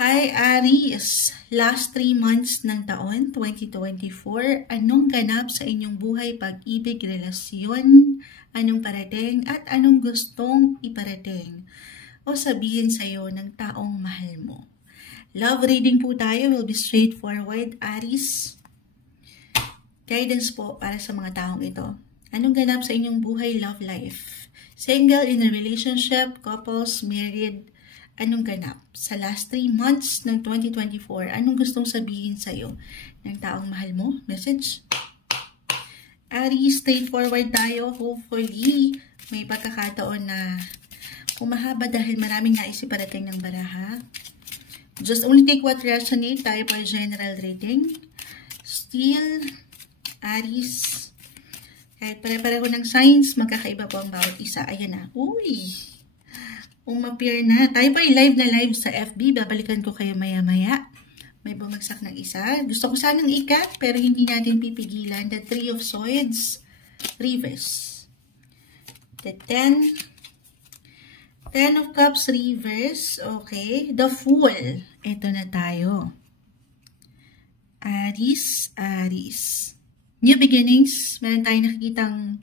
Hi Aries! Last 3 months ng taon, 2024, anong ganap sa inyong buhay, pag-ibig, relasyon, anong parating at anong gustong iparating o sabihin sa'yo ng taong mahal mo? Love reading po tayo, will be straightforward, Aries. Guidance po para sa mga taong ito. Anong ganap sa inyong buhay, love life? Single, in a relationship, couples, married, anong ganap? Sa last 3 months ng 2024, anong gustong sabihin sa'yo ng taong mahal mo? Message? Aries, straightforward tayo. Hopefully, may pagkakataon na humahaba dahil maraming nais iparating ng baraha. Just only take what resonate. Tayo po general reading. Still, Aries, kahit pare-pareho ng signs, magkakaiba po ang bawat isa. Ayan na. Uy! Umappear na. Tayo pa live na live sa FB. Babalikan ko kayo maya-maya. May bumagsak ng isa. Gusto ko sanang ikat, pero hindi natin pipigilan. The Three of Swords, reverse. The Ten of Cups, reverse. Okay. The Fool. Ito na tayo. Aries, Aries. New beginnings. Meron tayong nakikitang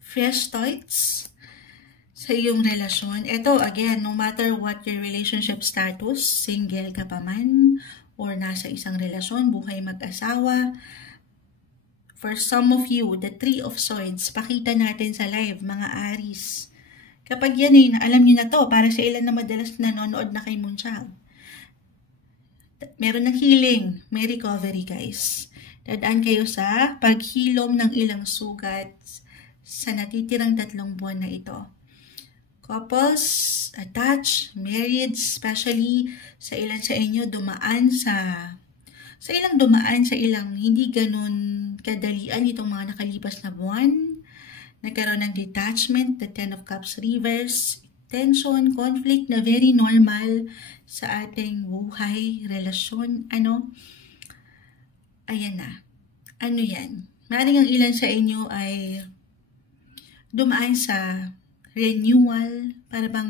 fresh starts sa iyong relasyon. Ito, again, no matter what your relationship status, single ka pa man, or nasa isang relasyon, buhay mag-asawa, for some of you, the Three of Swords, pakita natin sa live, mga Aries. Kapag yan ay, alam nyo na to, para sa ilan na madalas nanonood na kay Moonchild. Meron ng healing, may recovery, guys. Dadaan kayo sa paghilom ng ilang sugat sa natitirang 3 buwan na ito. Couples, attached, married, especially sa ilan sa inyo dumaan sa ilang hindi ganun kadalian itong mga nakalipas na buwan. Nagkaroon ng detachment, the Ten of Cups reverse, tension, conflict na very normal sa ating buhay, relasyon, ayan na. Ano yan? Maaaring ang ilan sa inyo ay dumaan sa renewal, para bang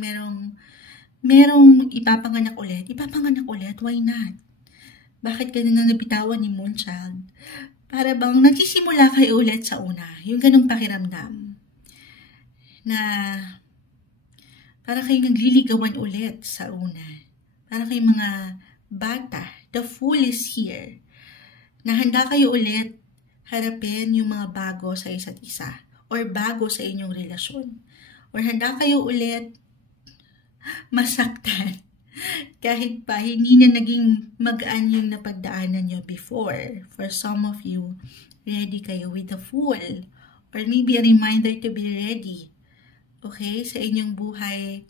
merong ipapanganak ulit. Ipapanganak ulit, why not? Bakit ganun ang nabitawan ni Moonchild? Para bang nagsisimula kayo ulit sa una. Yung ganung pakiramdam. Na para kayong nagliligawan ulit sa una. Para kayong mga bata. The Fool is here. Na handa kayo ulit harapin yung mga bago sa isa't isa. Or bago sa inyong relasyon. Or handa kayo ulit masaktan kahit pa hindi na naging magaan yung napagdaanan nyo before. For some of you, ready kayo with the Fool. Or maybe a reminder to be ready. Okay? Sa inyong buhay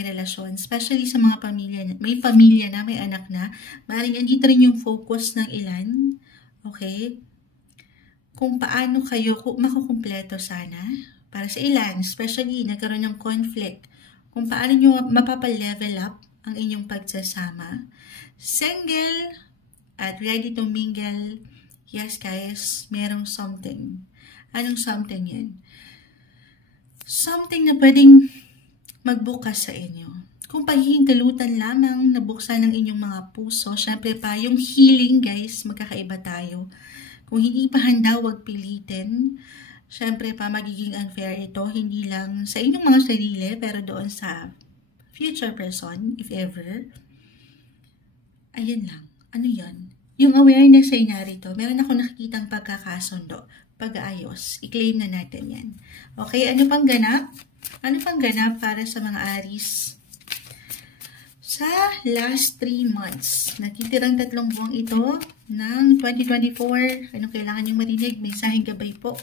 relasyon. Especially sa mga pamilya. May pamilya na, may anak na. Maaaring andito rin yung focus ng ilan. Okay? Kung paano kayo makukumpleto sana. Para sa ilan, especially nagkaroon ng conflict, kung paano nyo mapapa-level up ang inyong pagsasama. Single at ready to mingle, yes guys, merong something. Anong something yan? Something na pwedeng magbukas sa inyo. Kung pahihintalutan lamang nabuksan ng inyong mga puso, syempre pa yung healing guys, magkakaiba tayo. Kung hindi pa handa, huwag pilitin. Siyempre pa, magiging unfair ito, hindi lang sa inyong mga sarili, pero doon sa future person, if ever. Ayan lang. Ano yan? Yung awareness ay narito. Meron ako nakikitang pagkakasundo, pag-aayos. I-claim na natin yan. Okay, ano pang ganap? Ano pang ganap para sa mga Aries? Sa last 3 months, natitirang 3 buwang ito ng 2024. Anong kailangan niyong marinig? Mensaheng gabay po.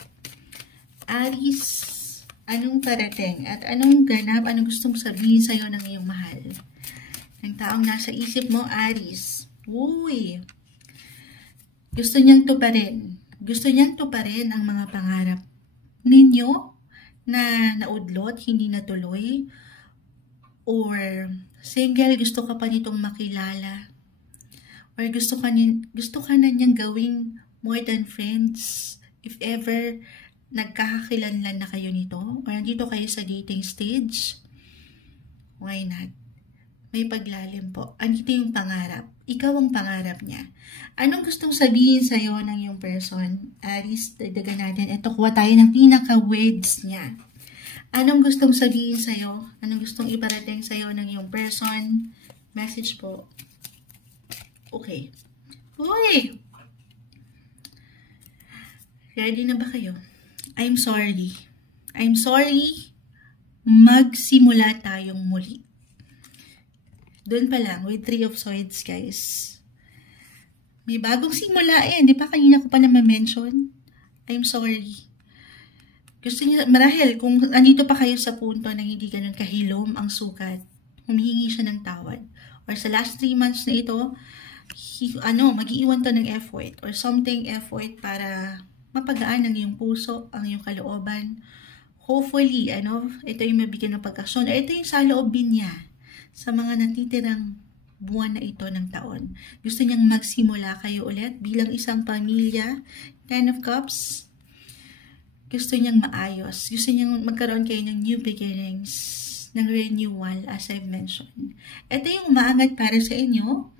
Aries, anong parating at anong ganap, anong gustong sabihin sa'yo ng iyong mahal? Ng taong nasa isip mo, Aries. Uy! Gusto niyang tuparin. Gusto niyang tuparin ang mga pangarap ninyo na naudlot, hindi natuloy. Or single, gusto ka pa nitong makilala. Or gusto ka na niyang gawing more than friends. If ever nagkakakilanlan na kayo nito, or nandito kayo sa dating stage, why not? may paglalim po. Andito yung pangarap. Ikaw ang pangarap niya. Anong gustong sabihin sa'yo ng yung person? Aris, dagdagan natin. Ito, kuha tayo ng pinaka-words niya. Anong gustong sabihin sa'yo? Anong gustong iparating sa'yo ng yung person? Message po. Okay. Uy! Ready na ba kayo? I'm sorry. I'm sorry. Magsimula tayong muli. Doon pa lang, with 3 of Swords, guys. May bagong simula Di ba kanina ko pa na ma-mention? I'm sorry. Gusto niya, marahil, kung andito pa kayo sa punto na hindi ganun kahilom ang sukat, humihingi siya ng tawad. Or sa last 3 months na ito, mag-iwan to ng effort or something effort para mapagaan ang iyong puso, ang iyong kalooban. Hopefully, ito yung mabigyan ng pagkasyon. Ito yung saloobin niya sa mga natitirang buwan na ito ng taon. Gusto niyang magsimula kayo ulit bilang isang pamilya. 10 of Cups. Gusto niyang maayos. Gusto niyang magkaroon kayo ng new beginnings, ng renewal, as I've mentioned. Ito yung umaangat para sa inyo.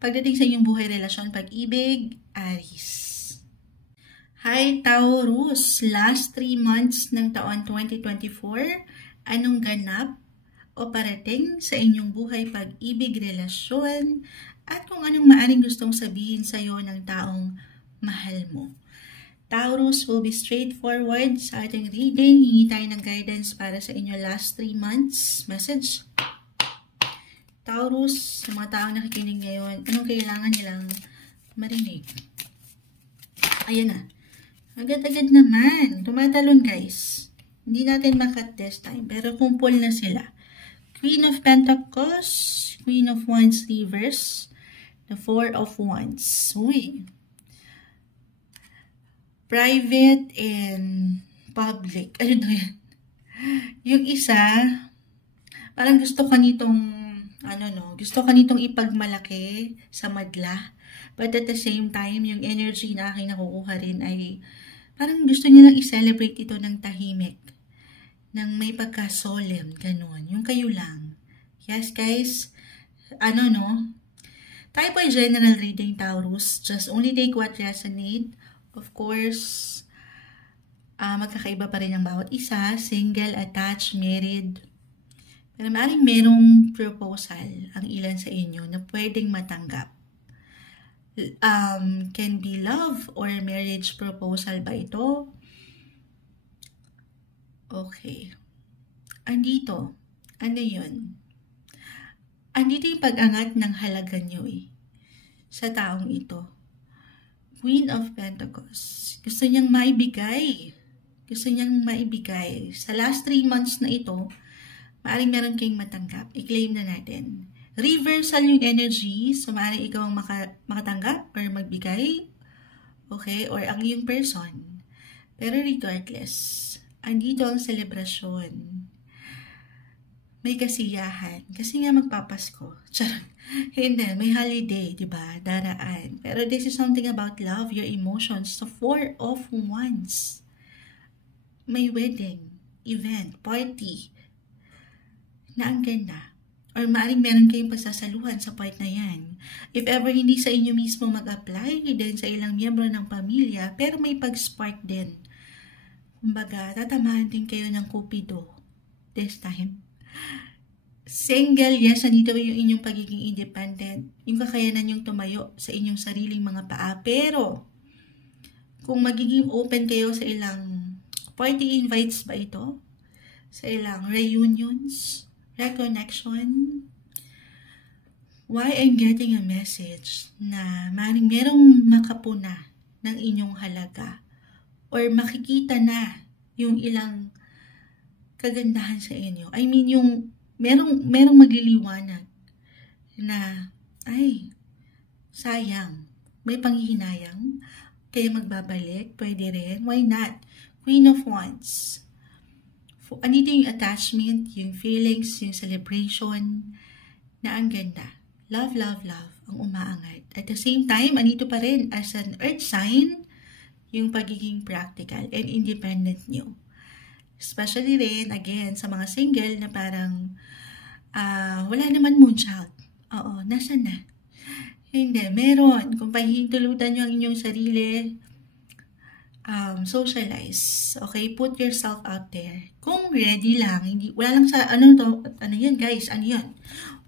Pagdating sa inyong buhay, relasyon, pag-ibig, Aries. Hi, Taurus. Last 3 months ng taon 2024, anong ganap o parating sa inyong buhay, pag-ibig, relasyon, at kung anong maaring gustong sabihin sa iyo ng taong mahal mo. Taurus will be straightforward sa ating reading. Hingi tayo ng guidance para sa inyo last 3 months. Message. Taurus, sa mga taong nakikinig ngayon, anong kailangan nilang marinig? Ayan na. Agad-agad naman. Tumatalon, guys. Hindi natin makat this time, pero kumpol na sila. Queen of Pentacles, Queen of Wands reverse, the 4 of Wands. Uy. Private and public. Ano na yan? Yung isa, parang gusto ka nitong ipagmalaki sa madla. But at the same time, yung energy na aking nakukuha rin ay parang gusto niya lang i-celebrate ito ng tahimik. Nang may pagka-solemn, ganun. Yung kayo lang. Yes, guys. Tayo po ay general reading, Taurus. Just only take what resonate. Of course, magkakaiba pa rin ang bawat isa. Single, attached, married. Pero maaaring merong proposal ang ilan sa inyo na pwedeng matanggap. Can be love or marriage proposal ba ito? Okay. Andito. Ano yun? Andito yung pag-angat ng halaga nyo sa taong ito. Queen of Pentacles. Gusto niyang maibigay. Sa last 3 months na ito, maaaring meron kayong matanggap. I-claim na natin. Reversal yung energy. So, maaaring ikaw ang makatanggap or magbigay. Okay? Or ang iyong person. Pero regardless, andito ang selebrasyon. May kasiyahan. Kasi nga magpapasko. Charot. Hindi, may holiday, diba? Daraan. Pero this is something about love, your emotions. So, 4 of Wands. May wedding, event, party, na ang ganda. Or maaaring meron kayong pagsasaluhan sa part na yan. If ever hindi sa inyo mismo mag-apply, din sa ilang miyembro ng pamilya, pero may pag-spark din. Kumbaga, tatamahan din kayo ng Cupido this time. Single, yes, nandito yung inyong pagiging independent. Yung kakayanan yung tumayo sa inyong sariling mga paa. Pero, kung magiging open kayo sa ilang party invites ba ito? Sa ilang reunions, reconnection, why I'm getting a message na maring merong makapuna ng inyong halaga or makikita na yung ilang kagandahan sa inyo. I mean, yung merong magliliwanag na, ay, sayang, may panghihinayang, kaya magbabalik, pwede rin, why not? Queen of Wands. Andito yung attachment, yung feelings, yung celebration, na ang ganda. Love, love, love, ang umaangat. At the same time, andito pa rin as an earth sign, yung pagiging practical and independent nyo. Especially rin, again, sa mga single na parang Wala naman moonchild. Oo, nasa na? Hindi, meron. Kung pahihintulutan nyo ang inyong sarili, socialize. Okay? Put yourself out there. Kung ready lang, wala lang sa, ano yun guys, ano yun?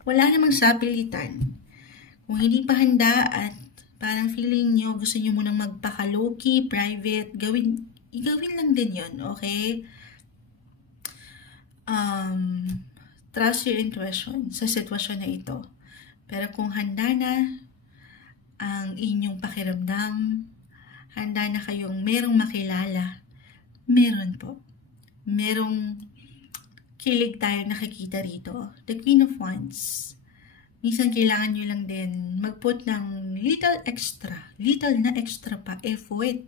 Wala namang sapilitan. Kung hindi pa handa at parang feeling nyo, gusto nyo munang magpaka-low-key, private, igawin lang din yun, okay? Trust your intuition sa sitwasyon na ito. Pero kung handa na ang inyong pakiramdam, handa na kayong merong makilala, meron po. Merong kilig tayo nakikita rito. The Queen of Wands. Minsan kailangan nyo lang din mag-put ng little na extra pa, effort.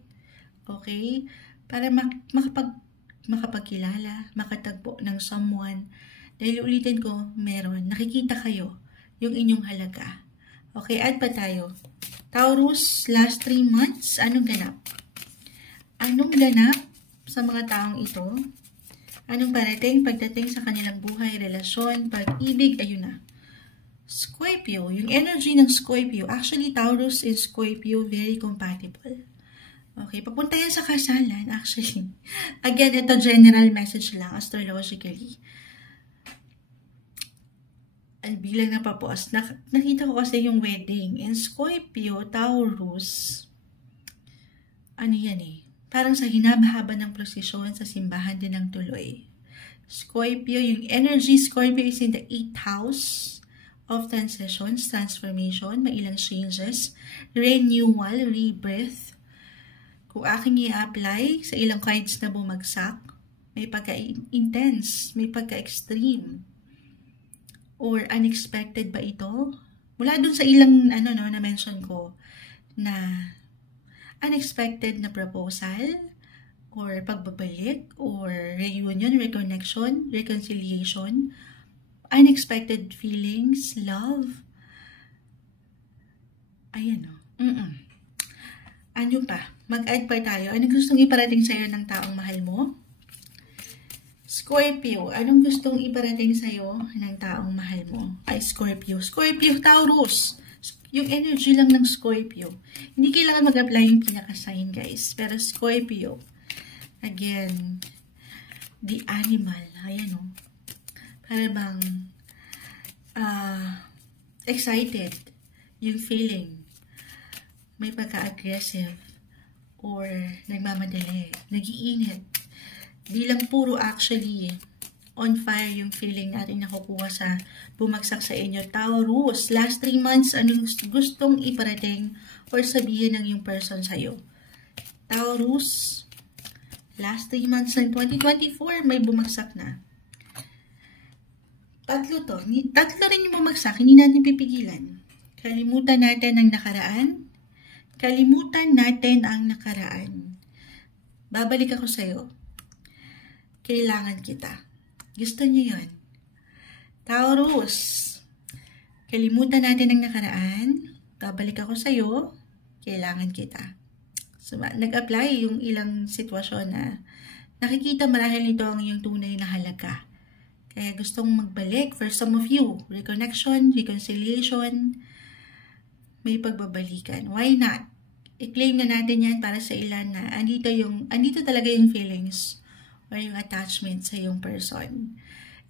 Okay? Para makapagkilala, makatagpo ng someone. Dahil ulitin ko, meron. Nakikita kayo yung inyong halaga. Okay, add pa tayo. Taurus, last 3 months, anong ganap? Anong ganap sa mga taong ito? Anong parating pagdating sa kanilang buhay, relasyon, pag-ibig, ayun na. Scorpio, yung energy ng Scorpio. Actually, Taurus and Scorpio, very compatible. Okay, papunta yan sa kasalan, actually. Again, ito general message lang, astrologically. Bilang napapos, nakita ko kasi yung wedding. And Scorpio, Taurus, ano yan eh, parang sa hinabahaba ng prosesyon sa simbahan din ng tuloy. Scorpio, yung energy Scorpio is in the 8th house of transitions, transformation, may ilang changes, renewal, rebirth. Kung aking i-apply sa ilang cards na bumagsak, may pagka-intense, may pagka-extreme, or unexpected ba ito? Mula dun sa ilang na-mention ko na unexpected na proposal, or pagbabalik, or reunion, reconnection, reconciliation, unexpected feelings, love. Ayan o. Ano pa? Mag-add pa tayo. Anong gustong iparating sa'yo ng taong mahal mo? Scorpio, anong gustong iparating sa'yo ng taong mahal mo? Ay, Scorpio. Scorpio, Taurus. Yung energy lang ng Scorpio. Hindi kailangan mag-apply yung pinaka-sign, guys. Pero Scorpio, again, the animal. Ayan o. Para bang excited yung feeling. May pagka-aggressive or nagmamadali, nag-iinit. Di lang puro actually on fire yung feeling natin nakukuha sa bumagsak sa inyo. Taurus, last 3 months, anong gustong iparating or sabihin ng yung person sa'yo? Taurus, last 3 months ng 2024, may bumagsak na. Tatlo rin yung bumagsak, hindi natin pipigilan. Kalimutan natin ang nakaraan. Kalimutan natin ang nakaraan. Babalik ako sa'yo. Kailangan kita. Gusto niyo yun? Taurus, kalimutan natin ang nakaraan. Babalik ako sa'yo. Kailangan kita. So, nag-apply yung ilang sitwasyon na nakikita marahil nito ang iyong tunay na halaga. Kaya gustong magbalik. For some of you, reconnection, reconciliation, may pagbabalikan. Why not? I-claim na natin yan para sa ilan na andito talaga yung feelings or yung attachment sa yung person.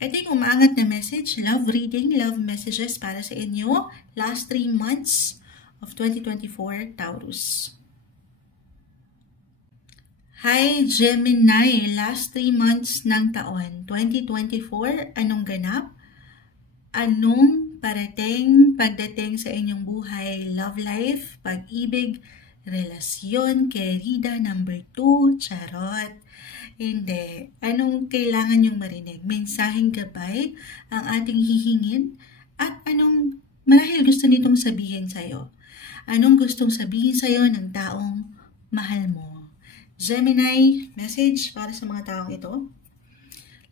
Ito yung umaangat na message, love reading, love messages para sa inyo. Last 3 months of 2024, Taurus. Hi, Gemini. Last 3 months ng taon, 2024, anong ganap? Anong parating pagdating sa inyong buhay, love life, pag-ibig, relasyon, kerida, number 2, charot. Hindi. Anong kailangan yung marinig? Mensaheng gabay ang ating hihingin? At anong marahil gusto nitong sabihin sa'yo? Anong gustong sabihin sa'yo ng taong mahal mo? Gemini, message para sa mga taong ito.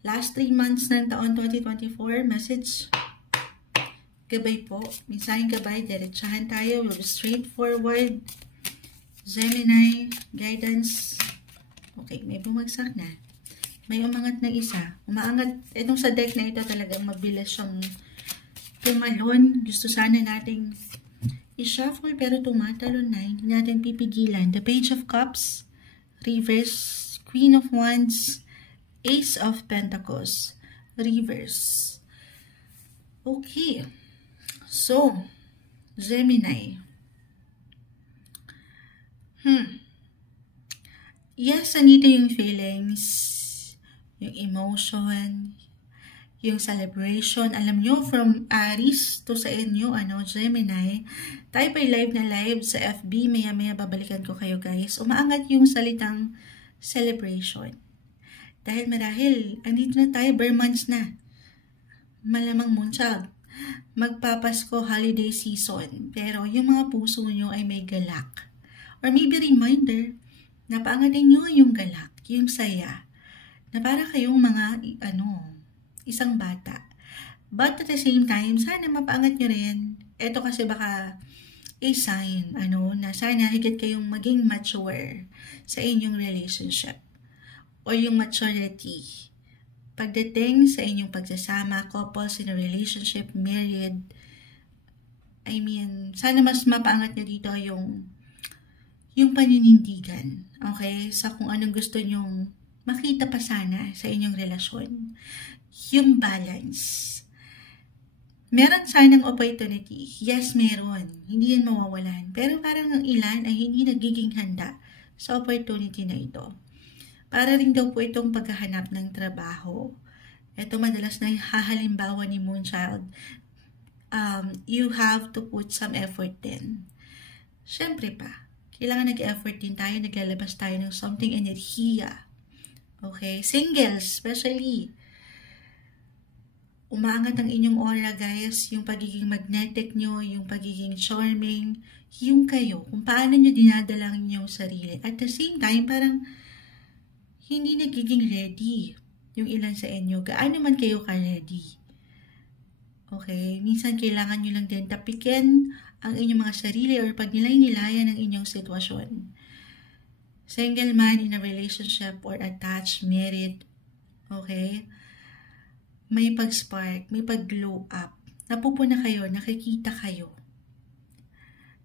Last 3 months ng taon 2024, message. Gabay po. Mensaheng gabay. Diretsahan tayo. We'll be straightforward. Gemini, guidance. Okay, may bumagsak na. May umangat na isa. Umaangat, itong sa deck na ito talagang mabilis siyang tumalon. Gusto sana nating i-shuffle pero tumatalon na. Hindi natin pipigilan. The Page of Cups, reverse, Queen of Wands, Ace of Pentacles, reverse. Okay. So, Gemini. Yes, andito yung feelings, yung emotion, yung celebration. Alam nyo, from Aries to sa inyo, Gemini, tayo pa'y live na live sa FB. Maya-maya babalikan ko kayo guys. Umaangat yung salitang celebration. Dahil andito na tayo, bare months na. Malamang Moonchild. Magpapasko holiday season. Pero yung mga puso nyo ay may galak. Or maybe reminder, na paangatin nyo yung galak, yung saya, na para kayong mga, isang bata. But at the same time, sana mapaangat nyo rin. Ito kasi baka a sign, na sana higit kayong maging mature sa inyong relationship. O yung maturity. Pagdating sa inyong pagsasama, couples in a relationship, married, sana mas mapaangat nyo dito yung paninindigan, okay? Sa kung anong gusto nyong makita pa sana sa inyong relasyon. Yung balance. Meron sanang opportunity. Yes, meron. Hindi yan mawawalan. Pero parang ang ilan ay hindi nagiging handa sa opportunity na ito. Para rin daw po itong paghahanap ng trabaho. Ito madalas na hahalimbawa ni Moonchild. You have to put some effort din. Siyempre pa. Kailangan nag-effort din tayo, naglalabas tayo ng something enerhiya. Okay? Singles, especially. Umaangat ang inyong aura, guys. Yung pagiging magnetic nyo, yung pagiging charming, yung kayo. Kung paano nyo dinadala ang inyong sarili. At the same time, parang hindi nagiging ready yung ilan sa inyo. Gaano man kayo ka-ready. Okay? Minsan kailangan nyo lang din tapikin ang inyong mga sarili or pagnilay-nilayan ng inyong sitwasyon. Single man in a relationship or attached, married, okay? May pag-spark, may pag-glow up. Napupuna kayo, nakikita kayo.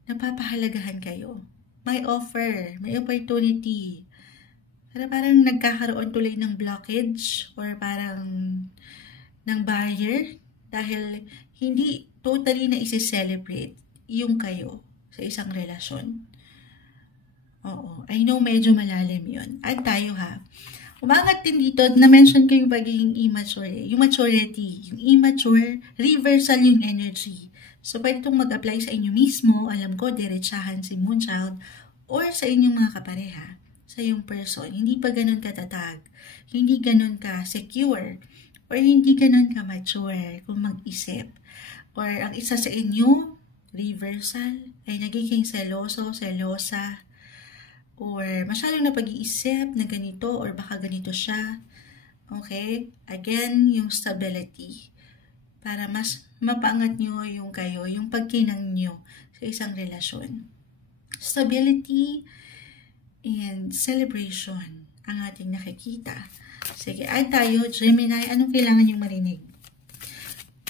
Napapahalagahan kayo. May offer, may opportunity. Pero parang nagkakaroon tuloy ng blockage or parang ng barrier dahil hindi totally na isi-celebrate yung kayo sa isang relasyon. Oo. I know medyo malalim yun. At tayo ha. Umangat din dito, na-mention ko yung pagiging immature. Yung maturity. Yung immature, reversal yung energy. So, pwede itong mag-apply sa inyo mismo. Alam ko, diretsahan si Moonchild or sa inyong mga kapareha. Sa yung person. Hindi pa ganun katatag. Hindi ganun ka secure. Or hindi ganun ka mature kung mag-isip. Or ang isa sa inyo, reversal, ay nagiging seloso, selosa, or masyadong na pag-iisip na ganito, or baka ganito siya. Okay? Again, yung stability. Para mas mapaangat nyo yung kayo, yung pagkinang nyo sa isang relasyon. Stability and celebration ang ating nakikita. Sige, ay tayo, Gemini, anong kailangan nyo marinig?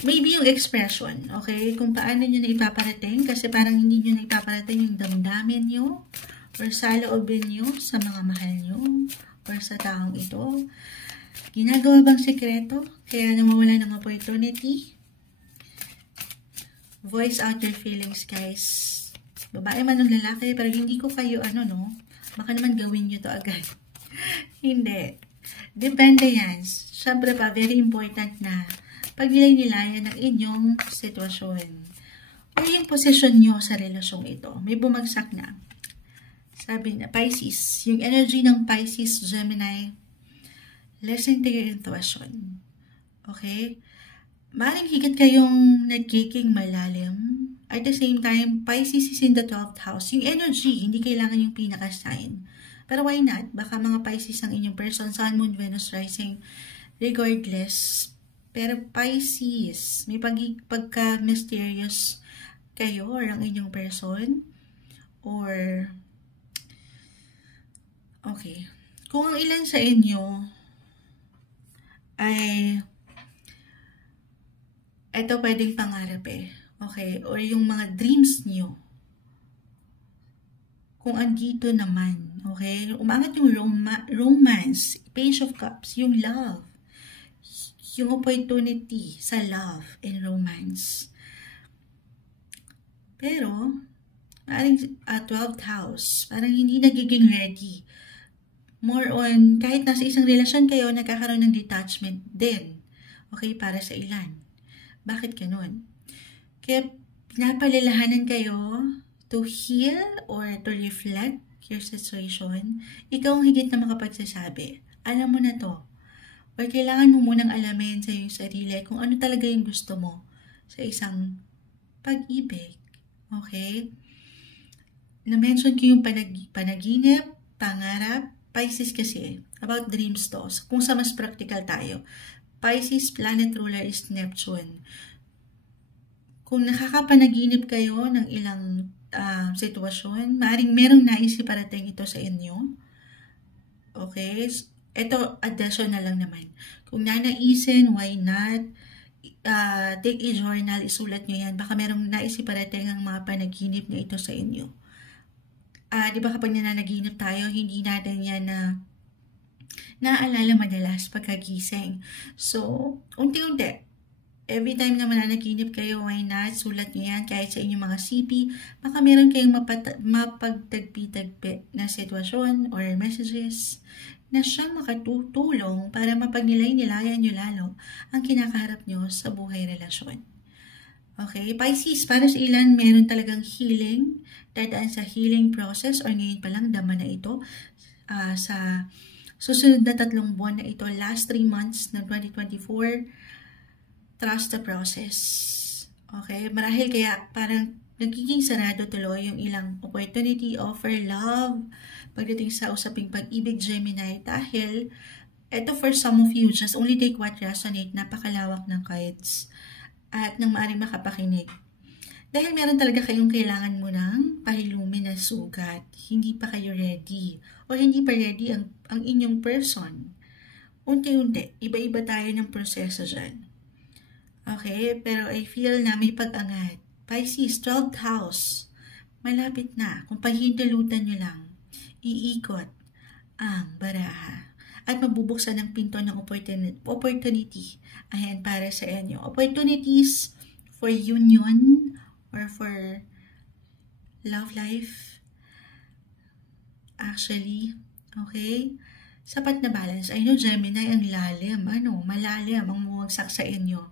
Maybe yung expression, okay? Kung paano nyo na ipaparating, kasi parang hindi nyo na ipaparating yung damdamin nyo, or sa loobin nyo, sa mga mahal nyo, or sa taong ito. Ginagawa bang sekreto? Kaya namawala ng opportunity? Voice out your feelings, guys. Babae man ng lalaki, pero hindi ko kayo, baka naman gawin nyo to agad. Hindi. Depende yan. Siyempre pa, very important na pagnilay-nilayan ng inyong sitwasyon o yung posisyon nyo sa relasyong ito. May bumagsak na. Sabi na, Pisces. Yung energy ng Pisces, Gemini, listen to your intuition. Okay? Maring higit kayong nagiging malalim. At the same time, Pisces is in the 12th house. Yung energy, hindi kailangan yung pinaka-sign. Pero why not? Baka mga Pisces ang inyong person, Sun, Moon, Venus, Rising, regardless. Pero Pisces, may pagka-mysterious kayo or ang inyong person. Or, okay. Kung ang ilan sa inyo ay Ito pwedeng pangarap Okay? Or yung mga dreams nyo. Kung andito naman, okay? Umangat yung romance, Page of Cups, yung love, yung opportunity sa love and romance. Pero, parang 12th house, parang hindi nagiging ready. More on, kahit nasa isang relasyon kayo, nagkakaroon ng detachment din. Okay, para sa ilan. Bakit ganun? Kaya, pinapalalahanan kayo to heal or to reflect your situation. Ikaw ang higit na makapagsasabi. Alam mo na to. Or kailangan mo munang alamin sa iyong sarili kung ano talaga yung gusto mo sa isang pag-ibig. Okay? Na-mention ko yung panaginip, pangarap, Pisces kasi, about dreams to. Kung sa mas practical tayo, Pisces planet ruler is Neptune. Kung nakakapanaginip kayo ng ilang sitwasyon, maaaring merong naisip parating ito sa inyo. Okay? Ito, additional lang naman. Kung nanaisin, why not? Take a journal, isulat nyo yan. Baka merong naisip parating ang mga panaginip na ito sa inyo. Di ba kapag nananaginip tayo, hindi natin yan na naaalala madalas pagkagising. So, unti-unti, every time na mananaginip kayo, why not? Sulat nyo yan kahit sa inyong mga CP. Baka meron kayong mapagtagpi-tagpi na sitwasyon or messages na siyang makatutulong para mapagnilay-nilayan nyo lalo ang kinakaharap nyo sa buhay relasyon. Okay, Pisces, para sa ilan, meron talagang healing, dadaan sa healing process or ngayon pa lang dama na ito sa susunod na 3 buwan na ito, last 3 months ng 2024, trust the process. Okay, marahil kaya parang nagiging sarado tuloy yung ilang opportunity, offer, love, pagdating sa usaping pag-ibig, Gemini, dahil ito for some of you, just only take what resonate, napakalawak ng cards at nang maaaring makapakinig. Dahil meron talaga kayong kailangan mo ng pahilumin na sugat. Hindi pa kayo ready. O hindi pa ready ang inyong person. Unti-unti, iba-iba tayo ng proseso dyan. Okay? Pero I feel na may pag-angat. Pisces, 12th house. Malapit na. Kung pahindalutan nyo lang, iikot ang baraha. At mabubuksan ang pinto ng opportunity. Ayan, para sa inyo. Opportunities for union or for love life. Actually, okay? Sapat na balance. I know, Gemini, ang lalim. Malalim ang bumagsak sa inyo.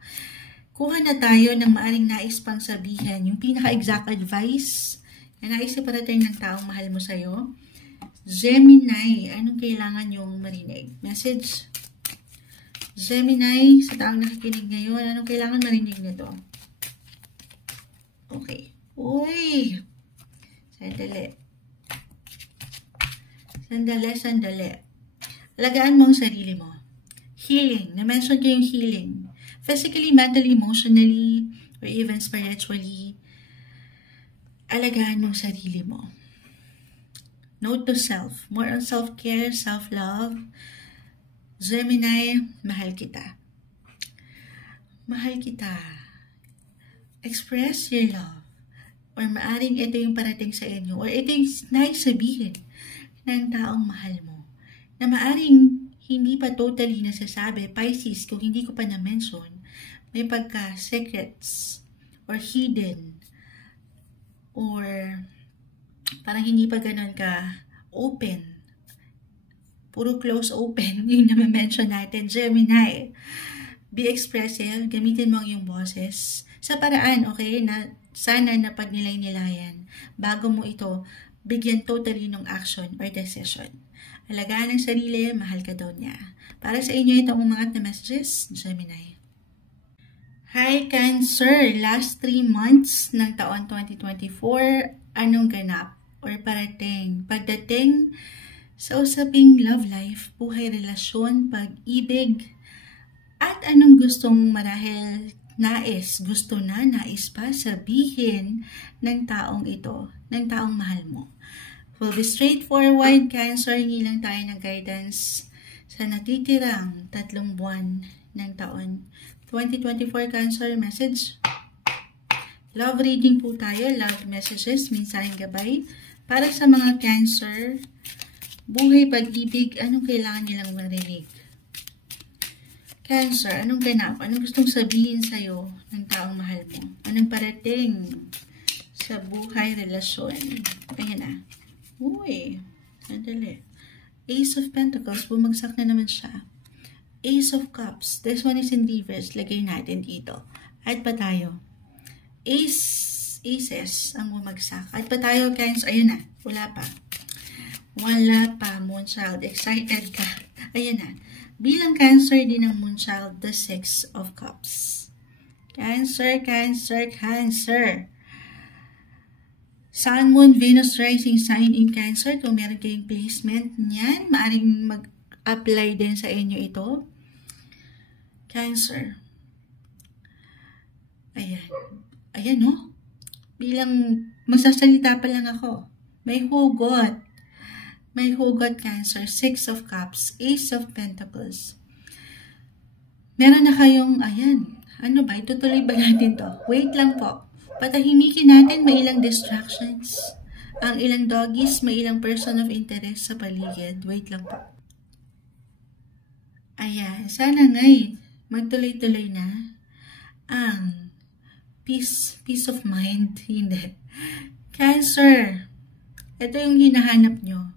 Kuha na tayo ng maaring nais pang sabihin. Yung pinaka-exact advice na naisip parating ng taong mahal mo sa'yo. Gemini, anong kailangan yung marinig? Message. Gemini, sa taong nakikinig ngayon, anong kailangan marinig nito? Okay. Uy! Sandali. Alagaan mo ang sarili mo. Healing. Na-mention ko yung healing. Physically, mentally, emotionally, or even spiritually. Alagaan mo ang sarili mo. Note to self. More on self-care, self-love. Gemini, mahal kita. Mahal kita. Express your love. Or maaring ito yung parating sa inyo. Or ito yung naisabihin ng taong mahal mo. Na maaring hindi pa totally nasasabi, Pisces, kung hindi ko pa na-mention, may pagka-secrets or hidden or parang hindi pa ganun ka open. Puro close open yung na-mention natin. Gemini, be expressive. Gamitin mo ang iyong boses sa paraan, okay, na sana napagnilay-nilayan bago mo ito bigyan totally ng action or decision. Alagaan ang sarili, mahal ka daw niya. Para sa inyo itong umangat na messages, Gemini. Hi Cancer, last 3 months ng taon 2024, anong ganap or parating? Pagdating sa usaping love life, buhay, relasyon, pag-ibig, at anong gustong marahil nais pa sabihin ng taong ito, ng taong mahal mo. Will be straightforward, Cancer, hindi lang tayo ng guidance sa natitirang 3 buwan ng taon 2024 Cancer message. Love reading po tayo. Love messages, mensaheng gabay. Para sa mga Cancer, buhay, pag-ibig, anong kailangan nilang marinig? Cancer, anong ganap? Anong gustong sabihin sa'yo ng taong mahal mo? Anong parating sa buhay, relasyon? Ayan na. Uy, sandali. Ace of Pentacles, bumagsak na naman siya. Ace of Cups, this one is in reverse. Lagay natin dito. At pa tayo. Aces ang bumagsak. At pa tayo, Cancer. Ayan na. Wala pa. Wala pa, Moonchild. Excited ka. Ayan na. Bilang Cancer din ng Moonchild, the Six of Cups. Cancer, Cancer, Cancer. Sun, Moon, Venus, Rising Sign in Cancer. Kung meron kayong placement niyan, maaaring mag-apply din sa inyo ito. Cancer. Ayan. Ayan, no? Bilang magsasalita pa lang ako. May hugot. May hugot, Cancer. Six of Cups. Ace of Pentacles. Meron na kayong, ayan. Ano ba? Itutuloy ba natin to? Wait lang po. Patahimikin natin, may ilang distractions. Ang ilang doggies, may ilang person of interest sa paligid. Wait lang po. Ayan. Sana ngay, magtuloy-tuloy na ang peace of mind. Hindi. Cancer. Ito yung hinahanap nyo.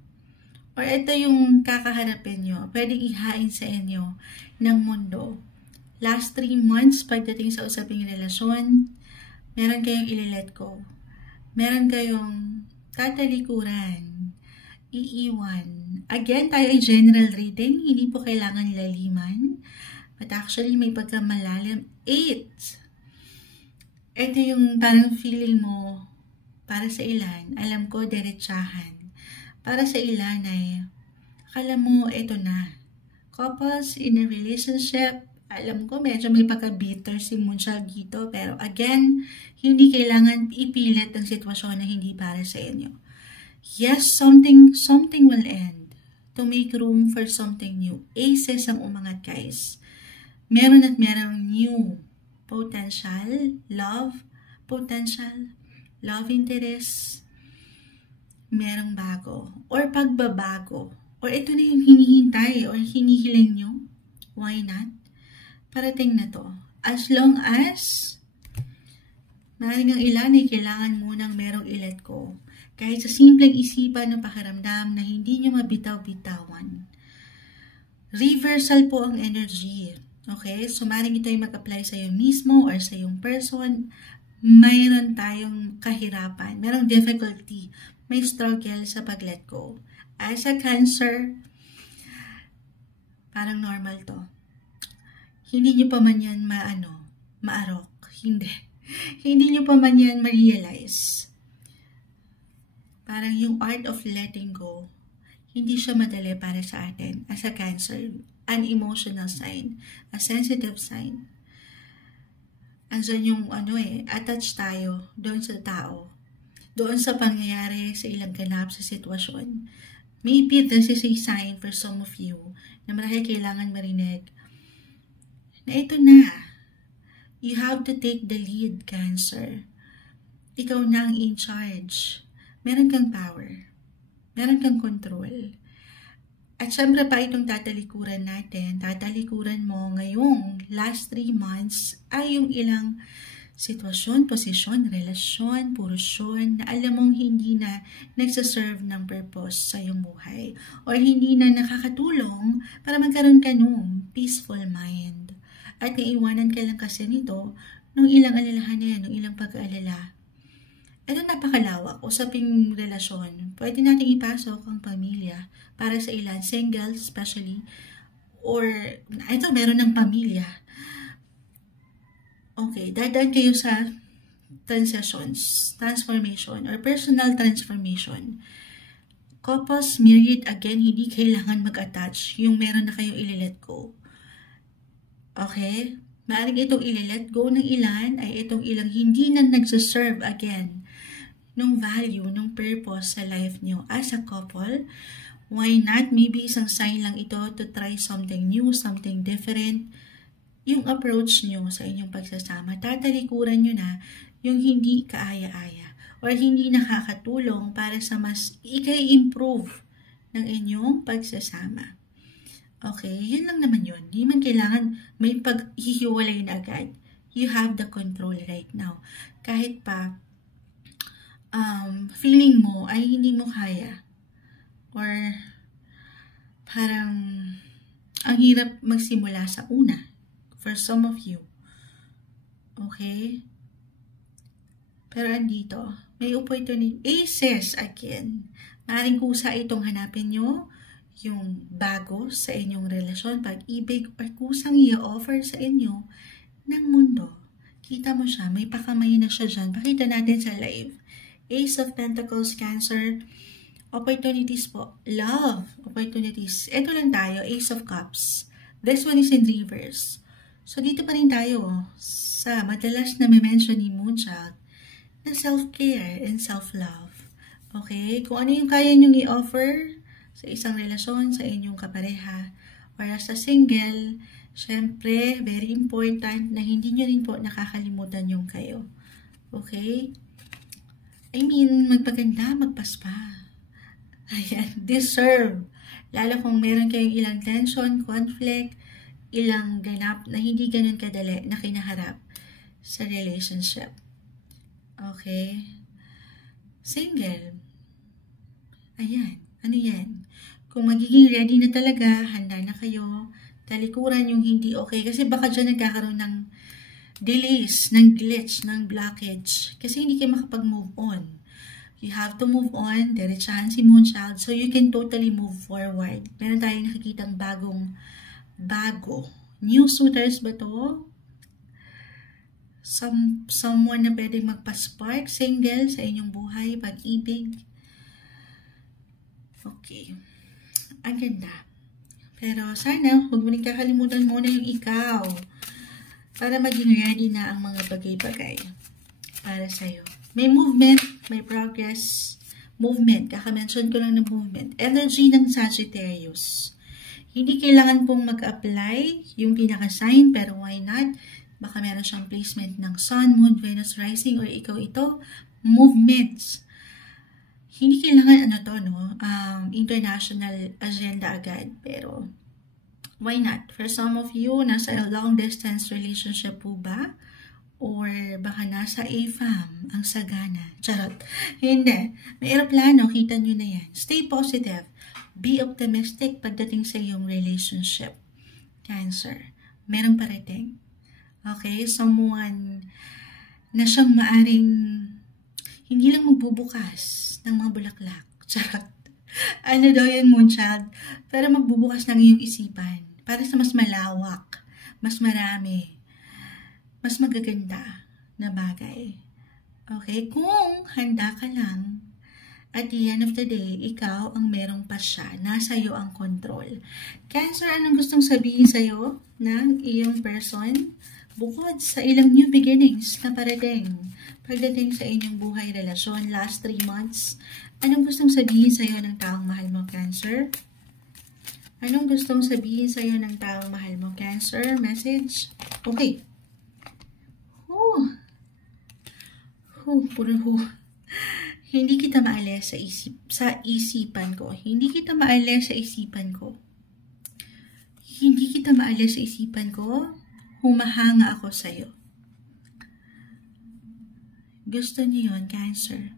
Or ito yung kakaharapin nyo. Pwedeng ihain sa inyo ng mundo. Last 3 months, pagdating sa usaping relasyon, meron kayong ililet go. Meron kayong tatalikuran. Iiwan. Again, tayo ay general reading. Hindi po kailangan laliman. But actually, may pagkamalalim. 8. Ito yung parang feeling mo para sa ilan. Alam ko, diretsahan. Para sa ilan ay, akala mo, ito na. Couples in a relationship, alam ko, medyo may pagka-bitter si Moonchild dito. Pero again, hindi kailangan ipilit ang sitwasyon na hindi para sa inyo. Yes, something will end to make room for something new. Aces ang umangat, guys. Meron at merong new potential, love, potential, love interest, merong bago, or pagbabago, or ito na yung hinihintay or hinihiling nyo. Why not? Parating na to. As long as maaaring ang ilan ay kailangan munang merong ilet go. Kahit sa simpleng isipan ng pakiramdam na hindi nyo mabitaw-bitawan. Reversal po ang energy. Okay? So maaaring ito ay mag-apply sa iyo mismo or sa iyong person. Mayroon tayong kahirapan. Merong difficulty. May struggle sa pag-let go. As a Cancer, parang normal to. Hindi nyo pa man yan maarok. Hindi. Hindi nyo pa man yan ma-realize. Parang yung art of letting go, hindi siya madali para sa atin. As a Cancer, an emotional sign, a sensitive sign. Andyan yung attached tayo doon sa tao. Doon sa pangyayari, sa ilang ganap, sa sitwasyon. Maybe this is a sign for some of you na marahil kailangan marinig na ito na. You have to take the lead, Cancer. Ikaw na ang in charge. Meron kang power. Meron kang control. At syempre pa itong tatalikuran natin. Tatalikuran mo ngayong last 3 months ay yung ilang sitwasyon, posisyon, relasyon, porosyon na alam mong hindi na nagsaserve ng purpose sa iyong buhay. Or hindi na nakakatulong para magkaroon ka ng peaceful mind. At naiwanan ka lang kasi nito nung ilang alalahan na yan, nung ilang pag-aalala. Ito napakalawak, usaping relasyon. Pwede natin ipasok ang pamilya para sa ilan, single especially. Or, ito meron ng pamilya. Okay, dadaan kayo sa transitions, transformation, or personal transformation. Couples, married, again, hindi kailangan mag-attach yung meron na kayong ililet go. Okay? Maaaring itong ililet go ng ilan ay itong ilang hindi na nagsaserve again nung value, nung purpose sa life nyo as a couple. Why not? Maybe isang sign lang ito to try something new, something different. yung approach nyo sa inyong pagsasama. Tatalikuran nyo na yung hindi kaaya-aya or hindi nakakatulong para sa mas i-improve ng inyong pagsasama. Okay, yun lang naman yun. Hindi man kailangan may paghihiwalay na agad. You have the control right now. Kahit pa feeling mo ay hindi mo kaya or parang ang hirap magsimula sa una for some of you. Okay? Pero andito, may opportunity. Aces again. Maaaring kusa itong hanapin nyo yung bago sa inyong relasyon, pag-ibig, or kusang i-offer sa inyo ng mundo. Kita mo siya, may pakamay na siya dyan. Pakita natin sa live. Ace of Pentacles, Cancer. Opportunities po. Love. Opportunities. Ito lang tayo. Ace of Cups. This one is in reverse. So, dito pa rin tayo sa madalas na may mention ni Moonchild na self-care and self-love. Okay? Kung ano yung kaya nyong i-offer sa isang relasyon, sa inyong kapareha, or as a single, syempre, very important na hindi nyo rin po nakakalimutan yung kayo. Okay? I mean, magpaganda, magpaspa. Ayan, deserve. Lalo kung meron kayong ilang tension, conflict, ilang ganap na hindi ganun kadali na kinaharap sa relationship. Okay? Single. Ayan. Ano yan? Kung magiging ready na talaga, handa na kayo, talikuran yung hindi okay. Kasi baka dyan nagkakaroon ng delays, ng glitch, ng blockage. Kasi hindi kayo makapag-move on. You have to move on. Diretsahan si Moonchild so you can totally move forward. Meron tayong nakikitang bago. New suitors ba to? Someone na pwedeng magpa-spark, single sa inyong buhay, pag-ibig. Okay. Ang ganda. Pero sana, huwag mo rin kakalimutan muna yung ikaw para maging ready na ang mga bagay-bagay para sa'yo. May movement, may progress, movement. Kaka-mention ko lang ng movement. Energy ng Sagittarius. Hindi kailangan pong mag-apply yung pinaka-sign, pero why not? Baka meron siyang placement ng Sun, Moon, Venus, Rising, or ikaw ito. Movements. Hindi kailangan international agenda agad, pero why not? For some of you, nasa long distance relationship po ba? Or baka nasa AFAM ang sagana. Charot. Hindi. May aeroplano, kita nyo na yan. Stay positive. Be optimistic pagdating sa iyong relationship. Cancer. Merong parating. Okay? Someone na siyang maaring hindi lang magbubukas ng mga bulaklak. Charot. Ano daw yan, Moonchild? Pero magbubukas ng iyong isipan para sa mas malawak, mas marami, mas magaganda na bagay. Okay? Kung handa ka lang, at the end of the day, ikaw ang merong pasya. Nasa iyo ang control. Cancer, anong gustong sabihin sa'yo ng iyong person? Bukod sa ilang new beginnings na parating pagdating sa inyong buhay, relasyon, last 3 months, anong gustong sabihin sa'yo ng taong mahal mo, Cancer? Anong gustong sabihin sa'yo ng taong mahal mo, Cancer? Message? Okay. Puro. Hindi kita maalis sa isipan ko. Hindi kita maalis sa isipan ko. Hindi kita maalis sa isipan ko. Humahanga ako sa'yo. Gusto niyo yun, Cancer?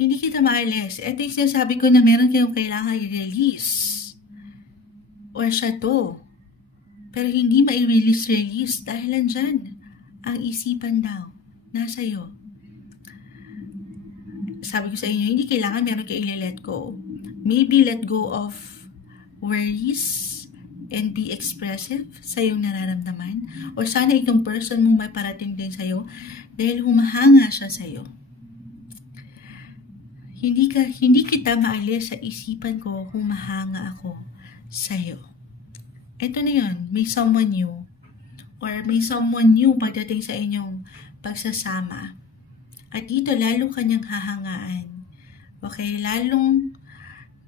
Hindi kita maalis. Ito yung sinasabi ko na meron kayong kailangan i-release. Or siya to. Pero hindi ma-release dahil nandyan. Ang isipan daw. Nasa iyo. Sabi ko sa inyo, hindi kailangan meron kayo i-let go. Maybe let go of worries and be expressive sa iyong nararamdaman. O sana itong person mo may parating din sa iyo dahil humahanga siya sa iyo. Hindi kita maalis sa isipan ko kung mahanga ako sa iyo. Ito na yun, may someone new. Or may someone new pagdating sa inyong pagsasama. At dito, lalo kanyang hahangaan. Okay? Lalong